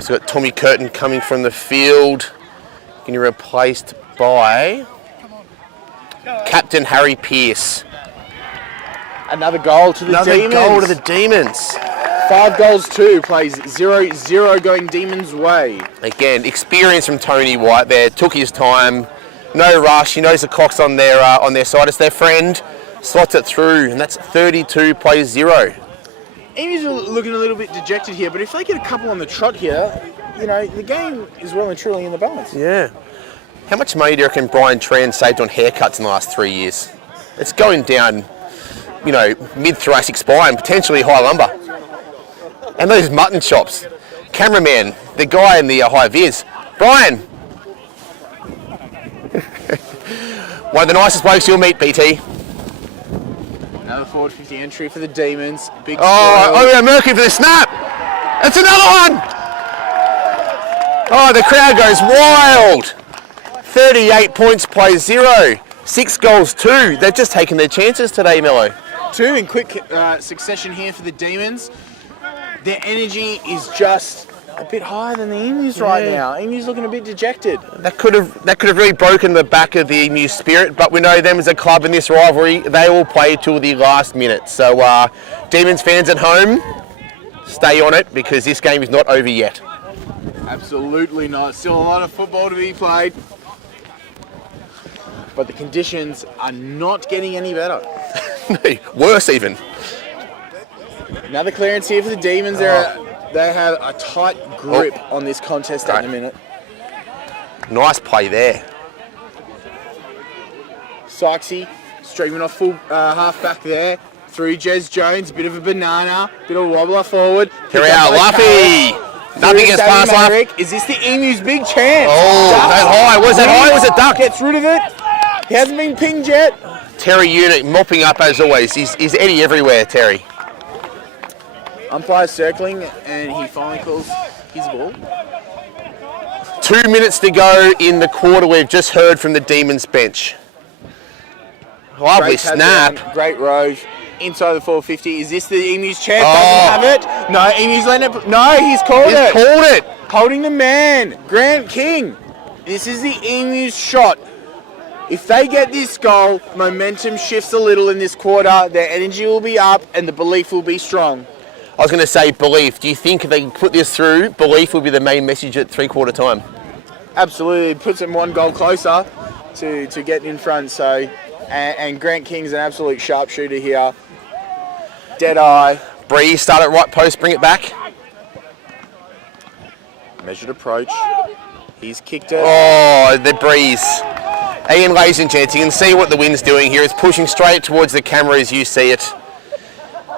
So got Tommy Curtin coming from the field. Getting replaced by Captain Harry Pearce. Another goal to the Demons. Another goal to the Demons. 5 goals to plays 0-0 going Demons' way. Again, experience from Tony White there. Took his time. No rush. He knows the clock's on their side. It's their friend. Slots it through, and that's 32 plays 0. Emus are looking a little bit dejected here, but if they get a couple on the trot here, you know, the game is well and truly in the balance. Yeah. How much money do you reckon Brian Tran saved on haircuts in the last 3 years? It's going down, you know, mid-thoracic spine, potentially high lumbar. And those mutton chops. Cameraman, the guy in the high vis. Brian! One of the nicest blokes you'll meet, BT. Another forward 50 entry for the Demons. Big Murky for the snap! That's another one! Oh, the crowd goes wild! 38 points, plays 0. 6 goals, 2. They've just taken their chances today, Mello. 2 in quick succession here for the Demons. Their energy is just a bit higher than the Emus right now. Emus looking a bit dejected. That could have really broken the back of the Emus spirit, but we know them as a club in this rivalry. They will play till the last minute. So Demons fans at home, stay on it because this game is not over yet. Absolutely not. Still a lot of football to be played. But the conditions are not getting any better. Worse even. Another clearance here for the Demons. They have a tight grip on this contest at the minute. Nice play there. Sykesy streaming off full half back there. Through Jez Jones, bit of a banana, bit of a wobbler forward. Here we are, Luffy. Nothing gets past Luffy. Is this the Emu's big chance? Oh, that high. Was that high? Was it duck? Gets rid of it. He hasn't been pinged yet. Terry Unit mopping up as always. He's Eddie everywhere, Terry. Umpire circling, and he finally calls his ball. 2 minutes to go in the quarter. We've just heard from the Demons bench. Lovely Great snap. touchdown, great row. Inside the 450. Is this the Emu's chance? Doesn't have it. No, Emu's letting it. No, he's called it. He's called it. Holding the man. Grant King. This is the Emu's shot. If they get this goal, momentum shifts a little in this quarter. Their energy will be up and the belief will be strong. I was going to say belief. Do you think if they can put this through, belief will be the main message at three-quarter time? Absolutely. It puts them one goal closer to getting in front. So, and Grant King's an absolute sharpshooter here. Dead eye. Breeze, start at right post, bring it back. Measured approach. He's kicked it. Oh, the Breeze. Ian, ladies and gents, you can see what the wind's doing here. It's pushing straight towards the camera as you see it.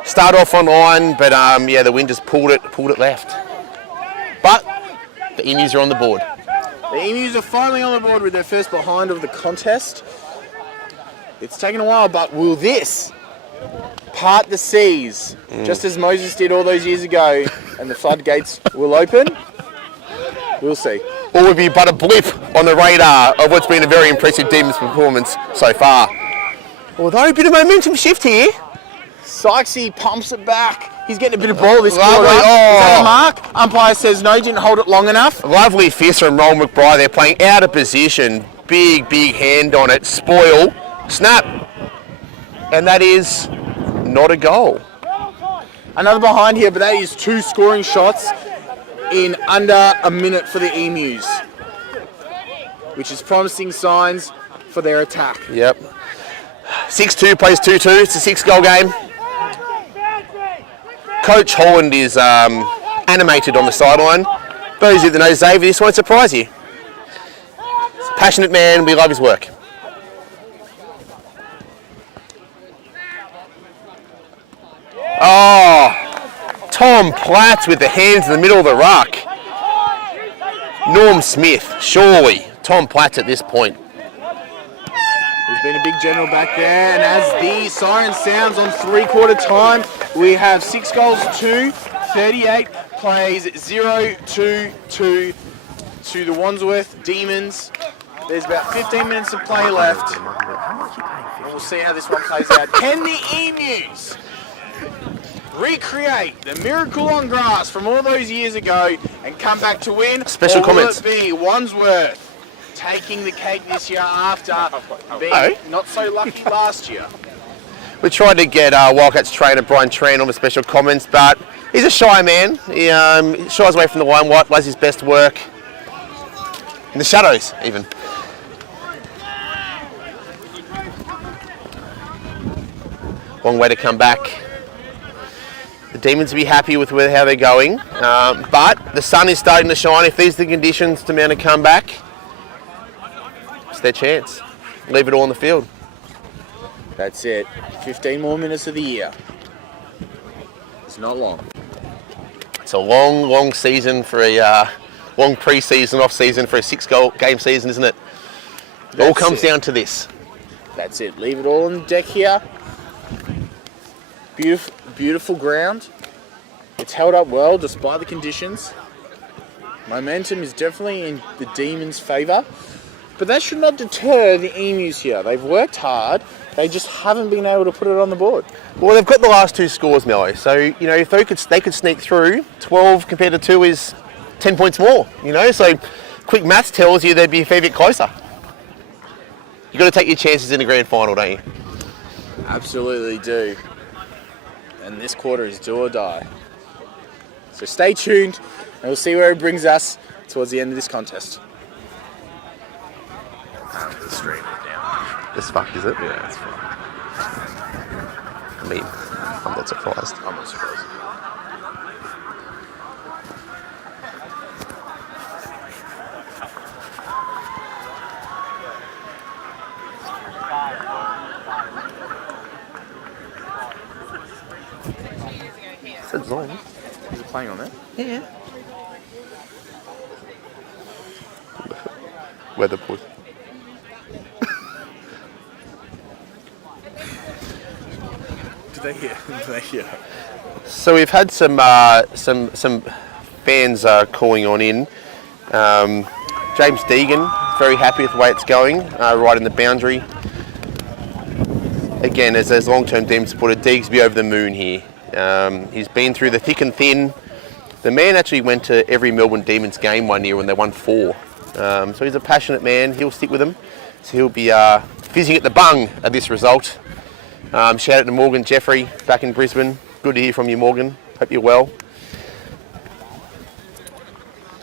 Start off on line, but yeah, the wind just pulled it left. But the Emus are on the board. The Emus are finally on the board with their first behind of the contest. It's taken a while, but will this part the seas, just as Moses did all those years ago, and the floodgates will open? We'll see. Or would be but a blip on the radar of what's been a very impressive Demons performance so far. Although a bit of momentum shift here. Sykesy pumps it back. He's getting a bit of ball this Lovely. quarter. Is that Oh. a mark? Umpire says no, didn't hold it long enough. Lovely fist from Roll McBride. They're playing out of position. Big hand on it. Spoil. Snap. And that is not a goal. Another behind here, but that is 2 scoring shots in under a minute for the Emus, which is promising signs for their attack. Yep. 6-2 plays 2-2. It's a 6-goal game. Coach Holland is animated on the sideline. Those of you that know Xavier, this won't surprise you. He's a passionate man. We love his work. Oh, Tom Platts with the hands in the middle of the ruck. Norm Smith, surely. Tom Platts at this point. There's been a big general back there, and as the siren sounds on 3/4 time, we have 6 goals to 38 plays 0-2 to the Wandsworth Demons. There's about 15 minutes of play left. And we'll see how this one plays out. Can the Emus recreate the miracle on grass from all those years ago and come back to win? Special comments. Will it be Wandsworth taking the cake this year after being not so lucky last year? We tried to get Wildcats trainer Brian Tran on the special comments, but he's a shy man. He shies away from the limelight, does his best work in the shadows, even. Long way to come back. The Demons will be happy with how they're going, but the sun is starting to shine. If these are the conditions to mount a comeback, it's their chance. Leave it all on the field. That's it. 15 more minutes of the year. It's not long. It's a long season for a long pre-season, off-season for a 6-game season, isn't it? It all comes down to this. That's it. Leave it all on the deck here. Beautiful ground. It's held up well despite the conditions. Momentum is definitely in the Demons' favour. But that should not deter the Emus here. They've worked hard. They just haven't been able to put it on the board. Well, they've got the last 2 scores, Mello. So, you know, if they could sneak through, 12 compared to 2 is 10 points more, you know. So, quick maths tells you they'd be a fair bit closer. You've got to take your chances in the grand final, don't you? Absolutely do. And this quarter is do or die. So stay tuned and we'll see where it brings us towards the end of this contest. It's fucked, is it? Yeah, it's fucked. I mean, I'm not surprised. I'm not surprised. It's long. Is it playing on there? Yeah. Weather boy. Did they hear? Did they hear? So we've had some fans calling on in. James Deegan, very happy with the way it's going, right in the boundary. Again, as long-term Demon supporter, Deegs be over the moon here. He's been through the thick and thin. The man actually went to every Melbourne Demons game one year when they won 4. So he's a passionate man. He'll stick with them. So he'll be fizzing at the bung at this result. Shout out to Morgan Jeffrey back in Brisbane. Good to hear from you, Morgan. Hope you're well.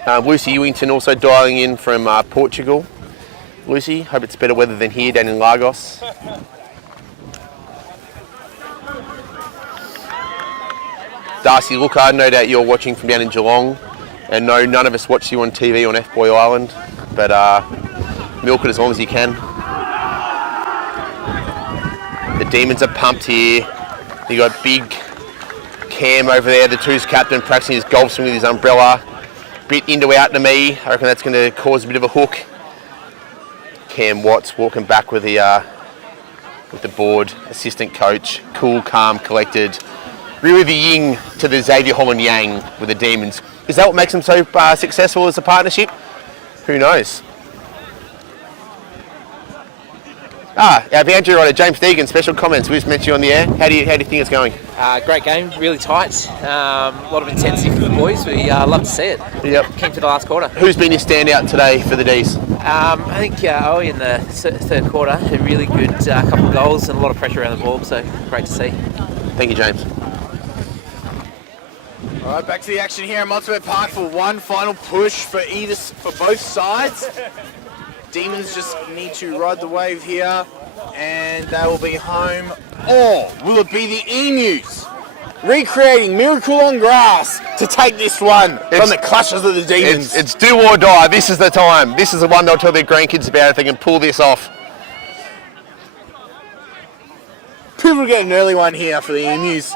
Lucy Ewington also dialing in from Portugal. Lucy, hope it's better weather than here down in Lagos. Darcy Looker, no doubt you're watching from down in Geelong. And no, none of us watch you on TV on F-Boy Island. But milk it as long as you can. The Demons are pumped here. You got big Cam over there, the Twos captain, practicing his golf swing with his umbrella. Bit into out to me. I reckon that's going to cause a bit of a hook. Cam Watts walking back with the board, assistant coach, cool, calm, collected. Really the yin to the Xavier Holland Yang with the Demons. Is that what makes them so successful as a partnership? Who knows? Our Andrew writer, James Deegan, special comments. We just mentioned you on the air. How do you think it's going? Great game, really tight. A lot of intensity for the boys. We love to see it. Yep. Came to the last quarter. Who's been your standout today for the D's? I think Owie in the third quarter, a really good couple of goals and a lot of pressure around the ball, so great to see. Thank you, James. All right, back to the action here at Wandsworth Park for one final push for both sides. Demons just need to ride the wave here, and they will be home. Or will it be the Emus recreating Miracle on Grass to take this one from the clutches of the Demons? It's do or die. This is the time. This is the one they'll tell their grandkids about if they can pull this off. People get an early one here for the Emus.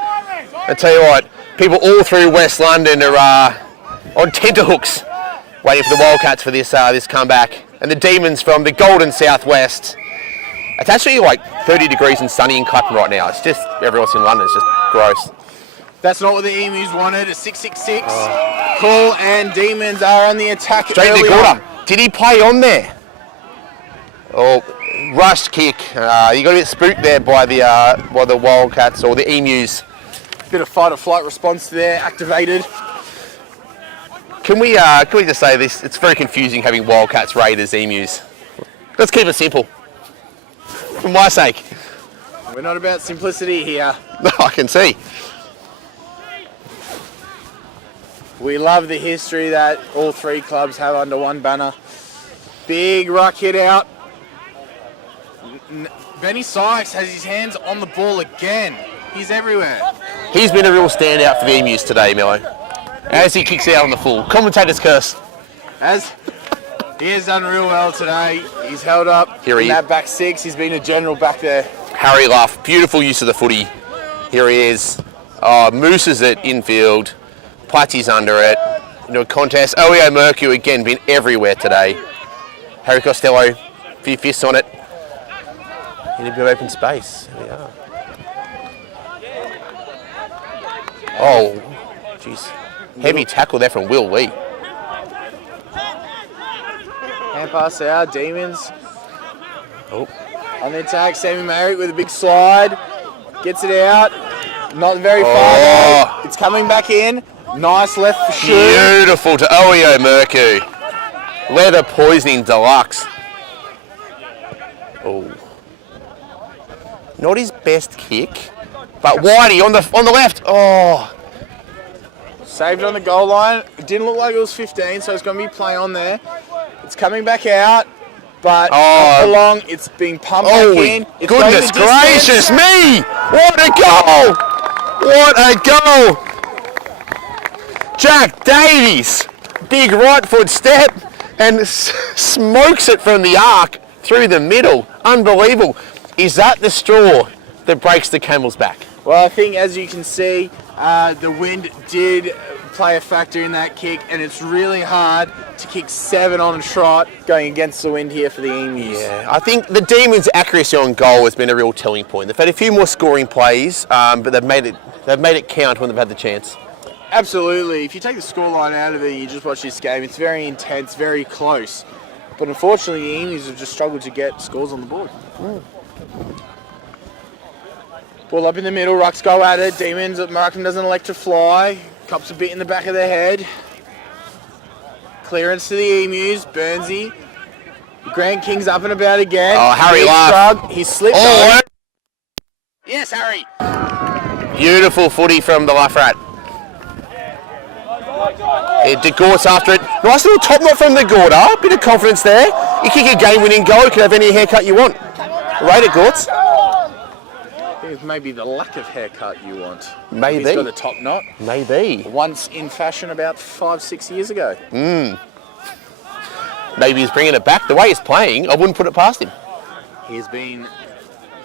I tell you what, people all through West London are on tenterhooks waiting for the Wildcats for this comeback. And the Demons from the golden southwest. It's actually like 30 degrees and sunny in Clapham right now. It's just, everywhere else in London, it's just gross. That's not what the Emus wanted. A 6-6-6. Call and Demons are on the attack. Straight in the quarter. Did he play on there? Oh, rushed kick. You got a bit spooked there by the Wildcats or the Emus. Bit of fight or flight response there, activated. Can we just say this? It's very confusing having Wildcats, Raiders, Emus. Let's keep it simple. For my sake. We're not about simplicity here. No, I can see. We love the history that all three clubs have under one banner. Big ruck hit out. Benny Sykes has his hands on the ball again. He's everywhere. He's been a real standout for the Emus today, Mello. As he kicks out on the full. Commentator's curse. As he has done real well today. He's held up in that back six. He's been a general back there. Harry Luff, beautiful use of the footy. Here he is. Mooses it infield. Platty's under it. Contest. OEO Mercu again been everywhere today. Harry Costello, a few fists on it. In a bit of open space. There we are. Oh, jeez. Heavy tackle there from Will Lee. Hand pass out, Demons. Oh. On the attack, Sammy Merrick with a big slide. Gets it out. Not very far though. It's coming back in. Nice left for sure. Beautiful to OEO Mercu. Leather poisoning deluxe. Oh. Not his best kick, but Whitey on the left. Oh. Saved on the goal line. It didn't look like it was 15, so it's going to be play on there. It's coming back out, but not for long. It's being pumped back in. It's goodness gracious me! What a goal! What a goal! Jack Davies, big right foot step and smokes it from the arc through the middle. Unbelievable. Is that the straw that breaks the camel's back? Well, I think as you can see, the wind did play a factor in that kick, and it's really hard to kick 7 on a trot going against the wind here for the Emus. Yeah, I think the Demons' accuracy on goal has been a real telling point. They've had a few more scoring plays, but they've made it count when they've had the chance. Absolutely. If you take the scoreline out of it and you just watch this game, it's very intense, very close. But unfortunately, the Emus have just struggled to get scores on the board. Ball up in the middle, Rucks go at it. Demons, Markham doesn't elect to fly. Cops a bit in the back of their head. Clearance to the Emus, Burnsy. Grant King's up and about again. Oh, Harry Laugh. He slipped. Oh, yes, Harry. Beautiful footy from the Laffrat. De Gort's after it. Nice little top knot from De Gorta. Bit of confidence there. You kick a game-winning goal, you can have any haircut you want. Rate it, Gortz. I think it's maybe the lack of haircut you want. Maybe. He's got a top knot. Maybe. Once in fashion about 5-6 years ago. Maybe he's bringing it back. The way he's playing, I wouldn't put it past him. He's been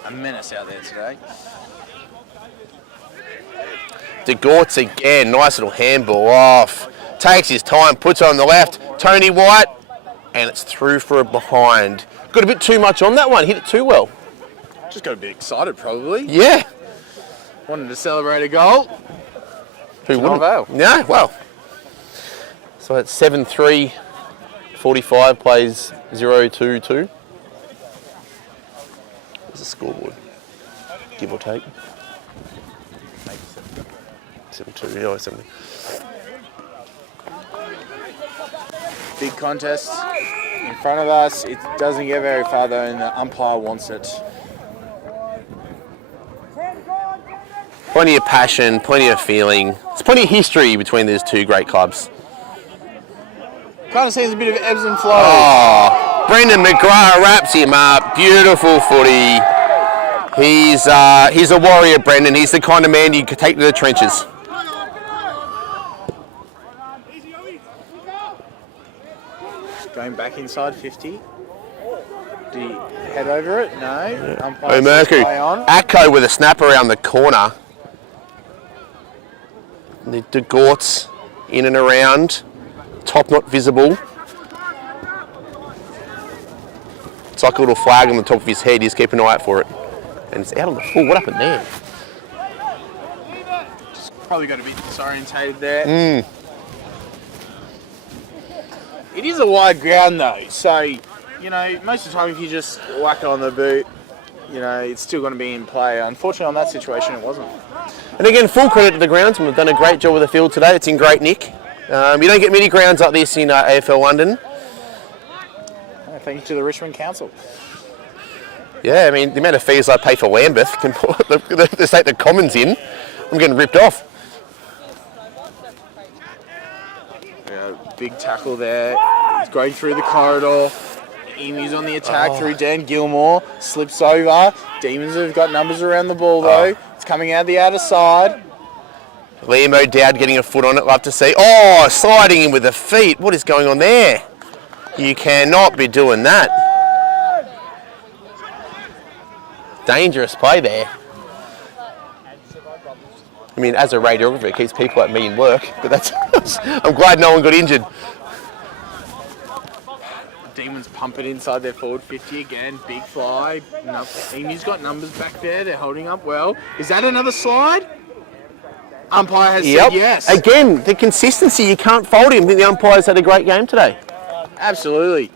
a menace out there today. De Gortz again. Nice little handball off. Takes his time, puts it on the left. Tony White, and it's through for a behind. Got a bit too much on that one. Hit it too well. Just got a bit excited, probably. Yeah. Wanted to celebrate a goal. Who wouldn't? Yeah, well. So it's 7-3, 45 plays 0-2-2. There's the scoreboard. Give or take. 7-2, yeah, 7. Big contest in front of us. It doesn't get very far though, and the umpire wants it. Plenty of passion, plenty of feeling. There's plenty of history between these two great clubs. Kind of seems a bit of ebbs and flows. Oh, Brendan McGrath wraps him up. Beautiful footy. He's a warrior, Brendan. He's the kind of man you could take to the trenches. Going back inside 50. Do you head over it? No. Omerku. Acco with a snap around the corner. The De Gort's in and around. Top not visible. It's like a little flag on the top of his head. He's keeping an eye out for it. And it's out on the full. What happened there? Just probably got a bit disorientated there. It is a wide ground though, so, you know, most of the time if you just whack it on the boot, you know, it's still going to be in play. Unfortunately on that situation it wasn't. And again, full credit to the groundsmen. They've done a great job with the field today. It's in great nick. You don't get many grounds like this in AFL London. Thank you to the Richmond Council. Yeah, I mean, the amount of fees I pay for Lambeth can put the state the Commons in. I'm getting ripped off. Yeah, big tackle there. He's going through the corridor. Emus on the attack through Dan Gilmore. Slips over. Demons have got numbers around the ball though. It's coming out the outer side. Liam O'Dowd getting a foot on it, love to see. Oh, sliding in with the feet. What is going on there? You cannot be doing that. Dangerous play there. I mean, as a radiographer, it keeps people like me in work, but that's. I'm glad no one got injured. Demons pump it inside their forward 50 again. Big fly. No, Emu's got numbers back there. They're holding up well. Is that another slide? Umpire has said yes. Again, the consistency, you can't fault him. I think the umpires had a great game today. Absolutely.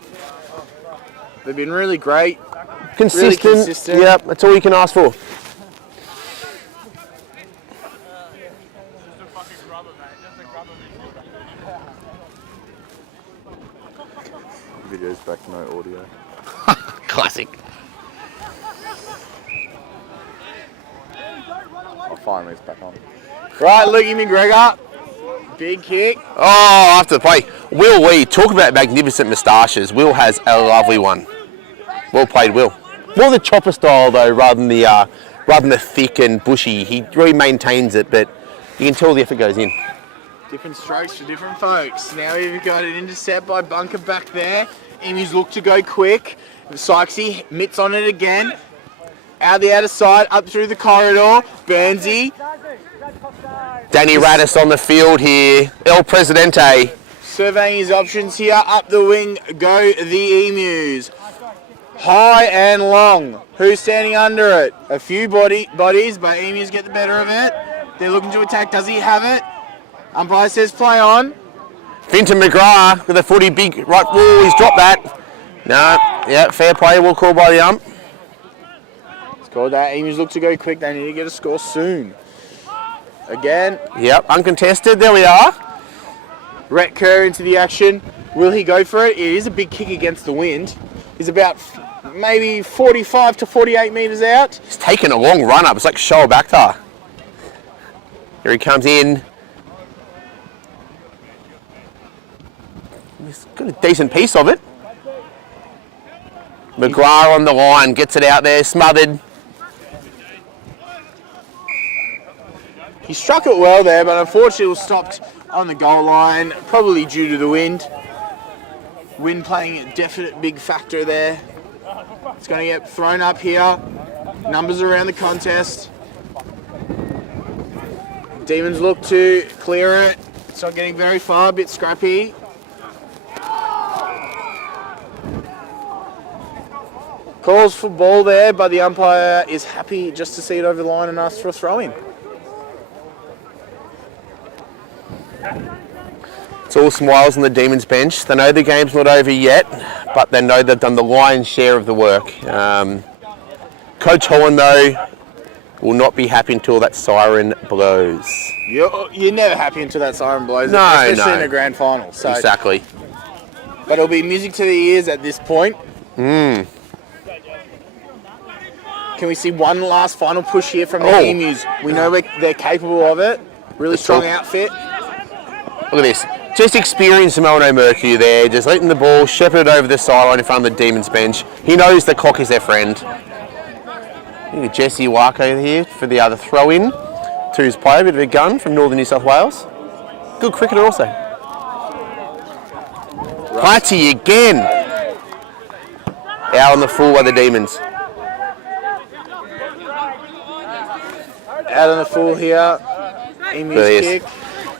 They've been really great. Consistent. Really consistent. Yep, that's all you can ask for. Video's back, no audio. Classic. Oh, finally it's back on. Right, Luke McGregor. Big kick. Oh, after the play. Will Lee, talk about magnificent moustaches. Will has a lovely one. Well played, Will. More the chopper style though, rather than the rather than the thick and bushy. He really maintains it, but you can tell the effort goes in. Different strokes for different folks. Now we've got an intercept by Bunker back there. Emus look to go quick. Sykesy mitts on it again. Out the outer side, up through the corridor. Burnsy. Danny Radis on the field here. El Presidente. Surveying his options here. Up the wing go the Emus. High and long. Who's standing under it? A few bodies, but Emus get the better of it. They're looking to attack. Does he have it? Umpire says play on. Finton McGrath with a footy big right. Whoa, he's dropped that. No, yeah, fair play. Will call by the ump. Scored that. Emus look to go quick. They need to get a score soon. Again. Yep, uncontested. There we are. Rhett Kerr into the action. Will he go for it? It is a big kick against the wind. He's about maybe 45 to 48 metres out. He's taken a long run up. It's like Shoal Bakhtar. Here he comes in. He's got a decent piece of it. McGrath on the line, gets it out there, smothered. He struck it well there, but unfortunately was stopped on the goal line, probably due to the wind. Wind playing a definite big factor there. It's going to get thrown up here. Numbers around the contest. Demons look to clear it. It's not getting very far, a bit scrappy. Calls for ball there, but the umpire is happy just to see it over the line and asks for a throw-in. It's all smiles on the Demons bench. They know the game's not over yet, but they know they've done the lion's share of the work. Coach Holland, though, will not be happy until that siren blows. You're never happy until that siren blows, No, especially no. in a grand final. So. Exactly. But it'll be music to the ears at this point. Mm. Can we see one last final push here from the Emus? We know they're capable of it. Really strong outfit. Look at this. Just experienced Mono Mercury there, just letting the ball shepherd over the sideline in front of the Demons bench. He knows the cock is their friend. Look at Jesse Wako here for the other throw-in to his player, a bit of a gun from Northern New South Wales. Good cricketer also. Platty again. Out on the full by the Demons. Out on the full here. Emus kick.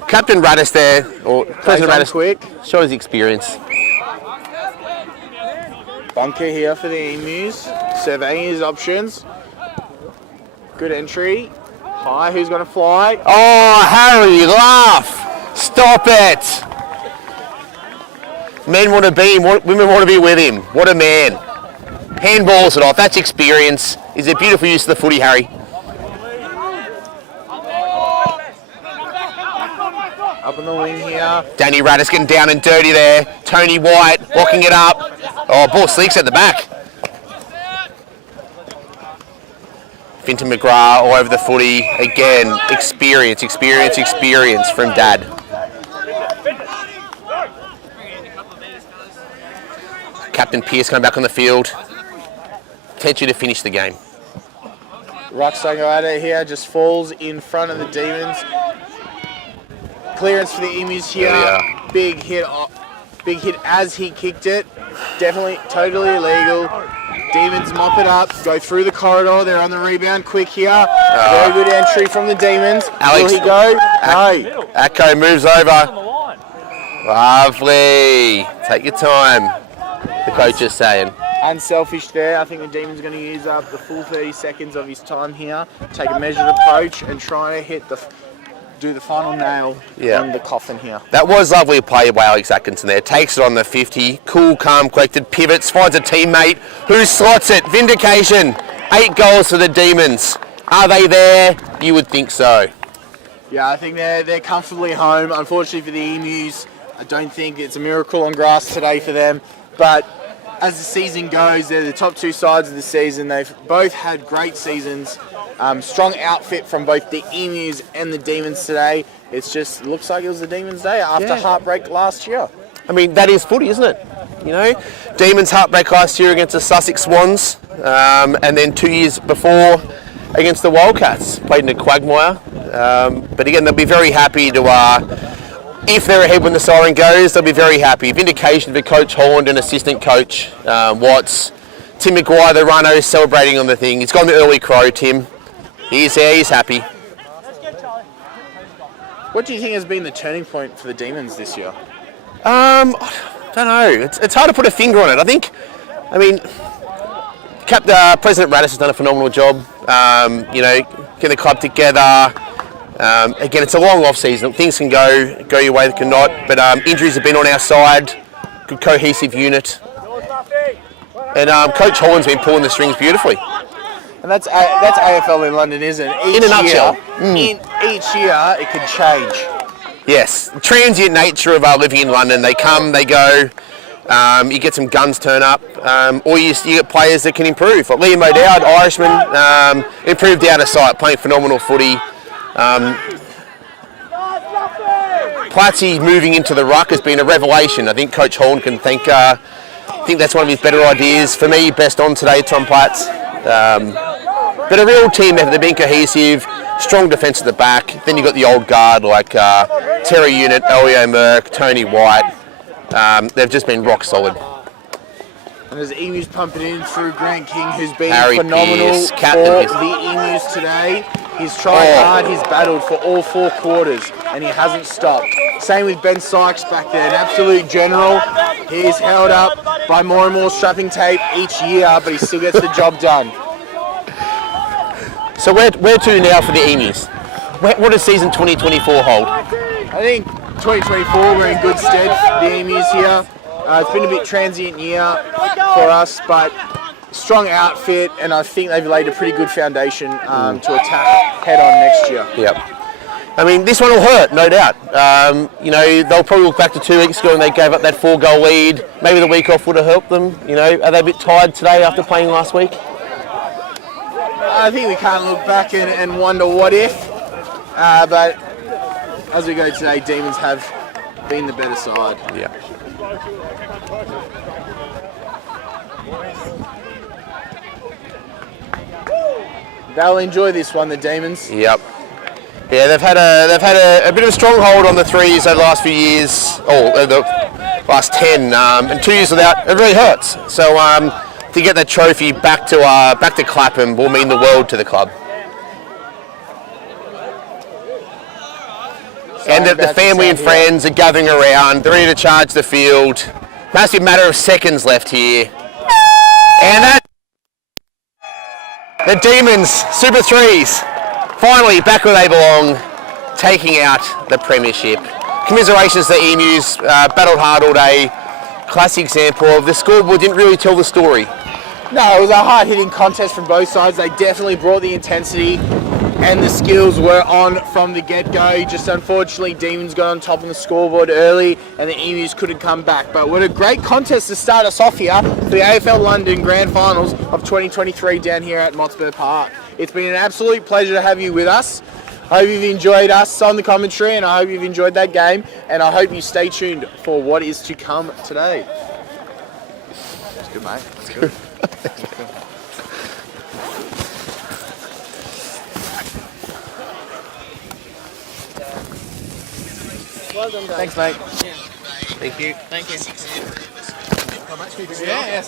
Captain Radis there, or President Radis, quick. Show his experience. Bunker here for the Emus. Surveying his options. Good entry. High, who's going to fly? Oh, Harry, laugh. Stop it. Men want to be him, women want to be with him. What a man. Handballs it off, that's experience. Is a beautiful use of the footy, Harry. Up on the wing here. Danny Radis getting down and dirty there. Tony White locking it up. Oh, ball sleeks at the back. Finton McGrath all over the footy. Again, experience from Dad. Captain Pearce coming back on the field. Potentially to finish the game. Ruck's don't go at it here. Just falls in front of the Demons. Clearance for the Emus here. Big hit as he kicked it. Definitely totally illegal. Demons mop it up, go through the corridor. They're on the rebound quick here. Very good entry from the Demons. Alex, will he go? No. Akko moves over. Lovely. Take your time. The coach is saying. Unselfish there. I think the Demons are going to use up the full 30 seconds of his time here. Take a measured approach and try to do the final nail on the coffin here. That was lovely play by Alex Atkinson there. Takes it on the 50. Cool, calm, collected, pivots, finds a teammate who slots it. Vindication. 8 goals for the Demons. Are they there? You would think so. Yeah, I think they're comfortably home. Unfortunately for the Emus, I don't think it's a miracle on grass today for them. But as the season goes, they're the top 2 sides of the season. They've both had great seasons. Strong outfit from both the Emus and the Demons today. It's just looks like it was the Demons' day after heartbreak last year. I mean, that is footy, isn't it? You know, Demons heartbreak last year against the Sussex Swans, and then 2 years before against the Wildcats. Played in a quagmire. But again, they'll be very happy to, if they're ahead when the siren goes, they'll be very happy. Vindication for Coach Holland and assistant coach Watts. Tim McGuire, the runner, is celebrating on the thing. He's gone the early crow, Tim. He's there, he's happy. What do you think has been the turning point for the Demons this year? I don't know. It's hard to put a finger on it. I mean, President Radis has done a phenomenal job. You know, getting the club together. Again, it's a long off season. Things can go your way, they cannot. But injuries have been on our side. Good cohesive unit. And Coach Holland's been pulling the strings beautifully. And that's AFL in London, isn't it? In a nutshell. In each year, it can change. Yes, the transient nature of living in London. They come, they go. You get some guns turn up, or you get players that can improve. Like Liam O'Dowd, Irishman, improved out of sight, playing phenomenal footy. Platzi moving into the ruck has been a revelation. I think Coach Holland can thank. I think that's one of his better ideas. For me, best on today, Tom Platz. But a real team effort. They've been cohesive, strong defence at the back. Then you've got the old guard like Terry Unit, Elio Merck, Tony White. They've just been rock solid. And there's Emus pumping in through Grant King, who's been Harry phenomenal Pearce, for captain. the Emus today. He's tried hard, he's battled for all 4 quarters, and he hasn't stopped. Same with Ben Sykes back there, an absolute general. He is held up by more and more strapping tape each year, but he still gets the job done. So where to now for the Emus? What does season 2024 hold? I think 2024 we're in good stead. The Emus here. It's been a bit transient year for us, but strong outfit, and I think they've laid a pretty good foundation to attack head on next year. Yep. I mean, this one will hurt, no doubt. You know, they'll probably look back to 2 weeks ago when they gave up that 4-goal lead. Maybe the week off would have helped them. You know, are they a bit tired today after playing last week? I think we can't look back and wonder what if, but as we go today, Demons have been the better side. Yeah. They'll enjoy this one, the Demons. Yep. Yeah, they've had a bit of a stronghold on the threes over the last few years, the last 10, and 2 years without. It really hurts. So to get that trophy back to Clapham will mean the world to the club. And the family and friends are gathering around. They're ready to charge the field. Massive matter of seconds left here. And that the Demons, Super 3s, finally back where they belong, taking out the premiership. Commiserations to the Emus, battled hard all day. Classic example of the scoreboard didn't really tell the story. No, it was a hard-hitting contest from both sides. They definitely brought the intensity, and the skills were on from the get-go. Just unfortunately, Demons got on top of the scoreboard early, and the Emus couldn't come back. But what a great contest to start us off here for the AFL London Grand Finals of 2023 down here at Motspur Park. It's been an absolute pleasure to have you with us. I hope you've enjoyed us on the commentary, and I hope you've enjoyed that game, and I hope you stay tuned for what is to come today. That's good, mate. That's good. Well done, guys. Thanks, mate. Thank you. Thank you. How much people Yeah.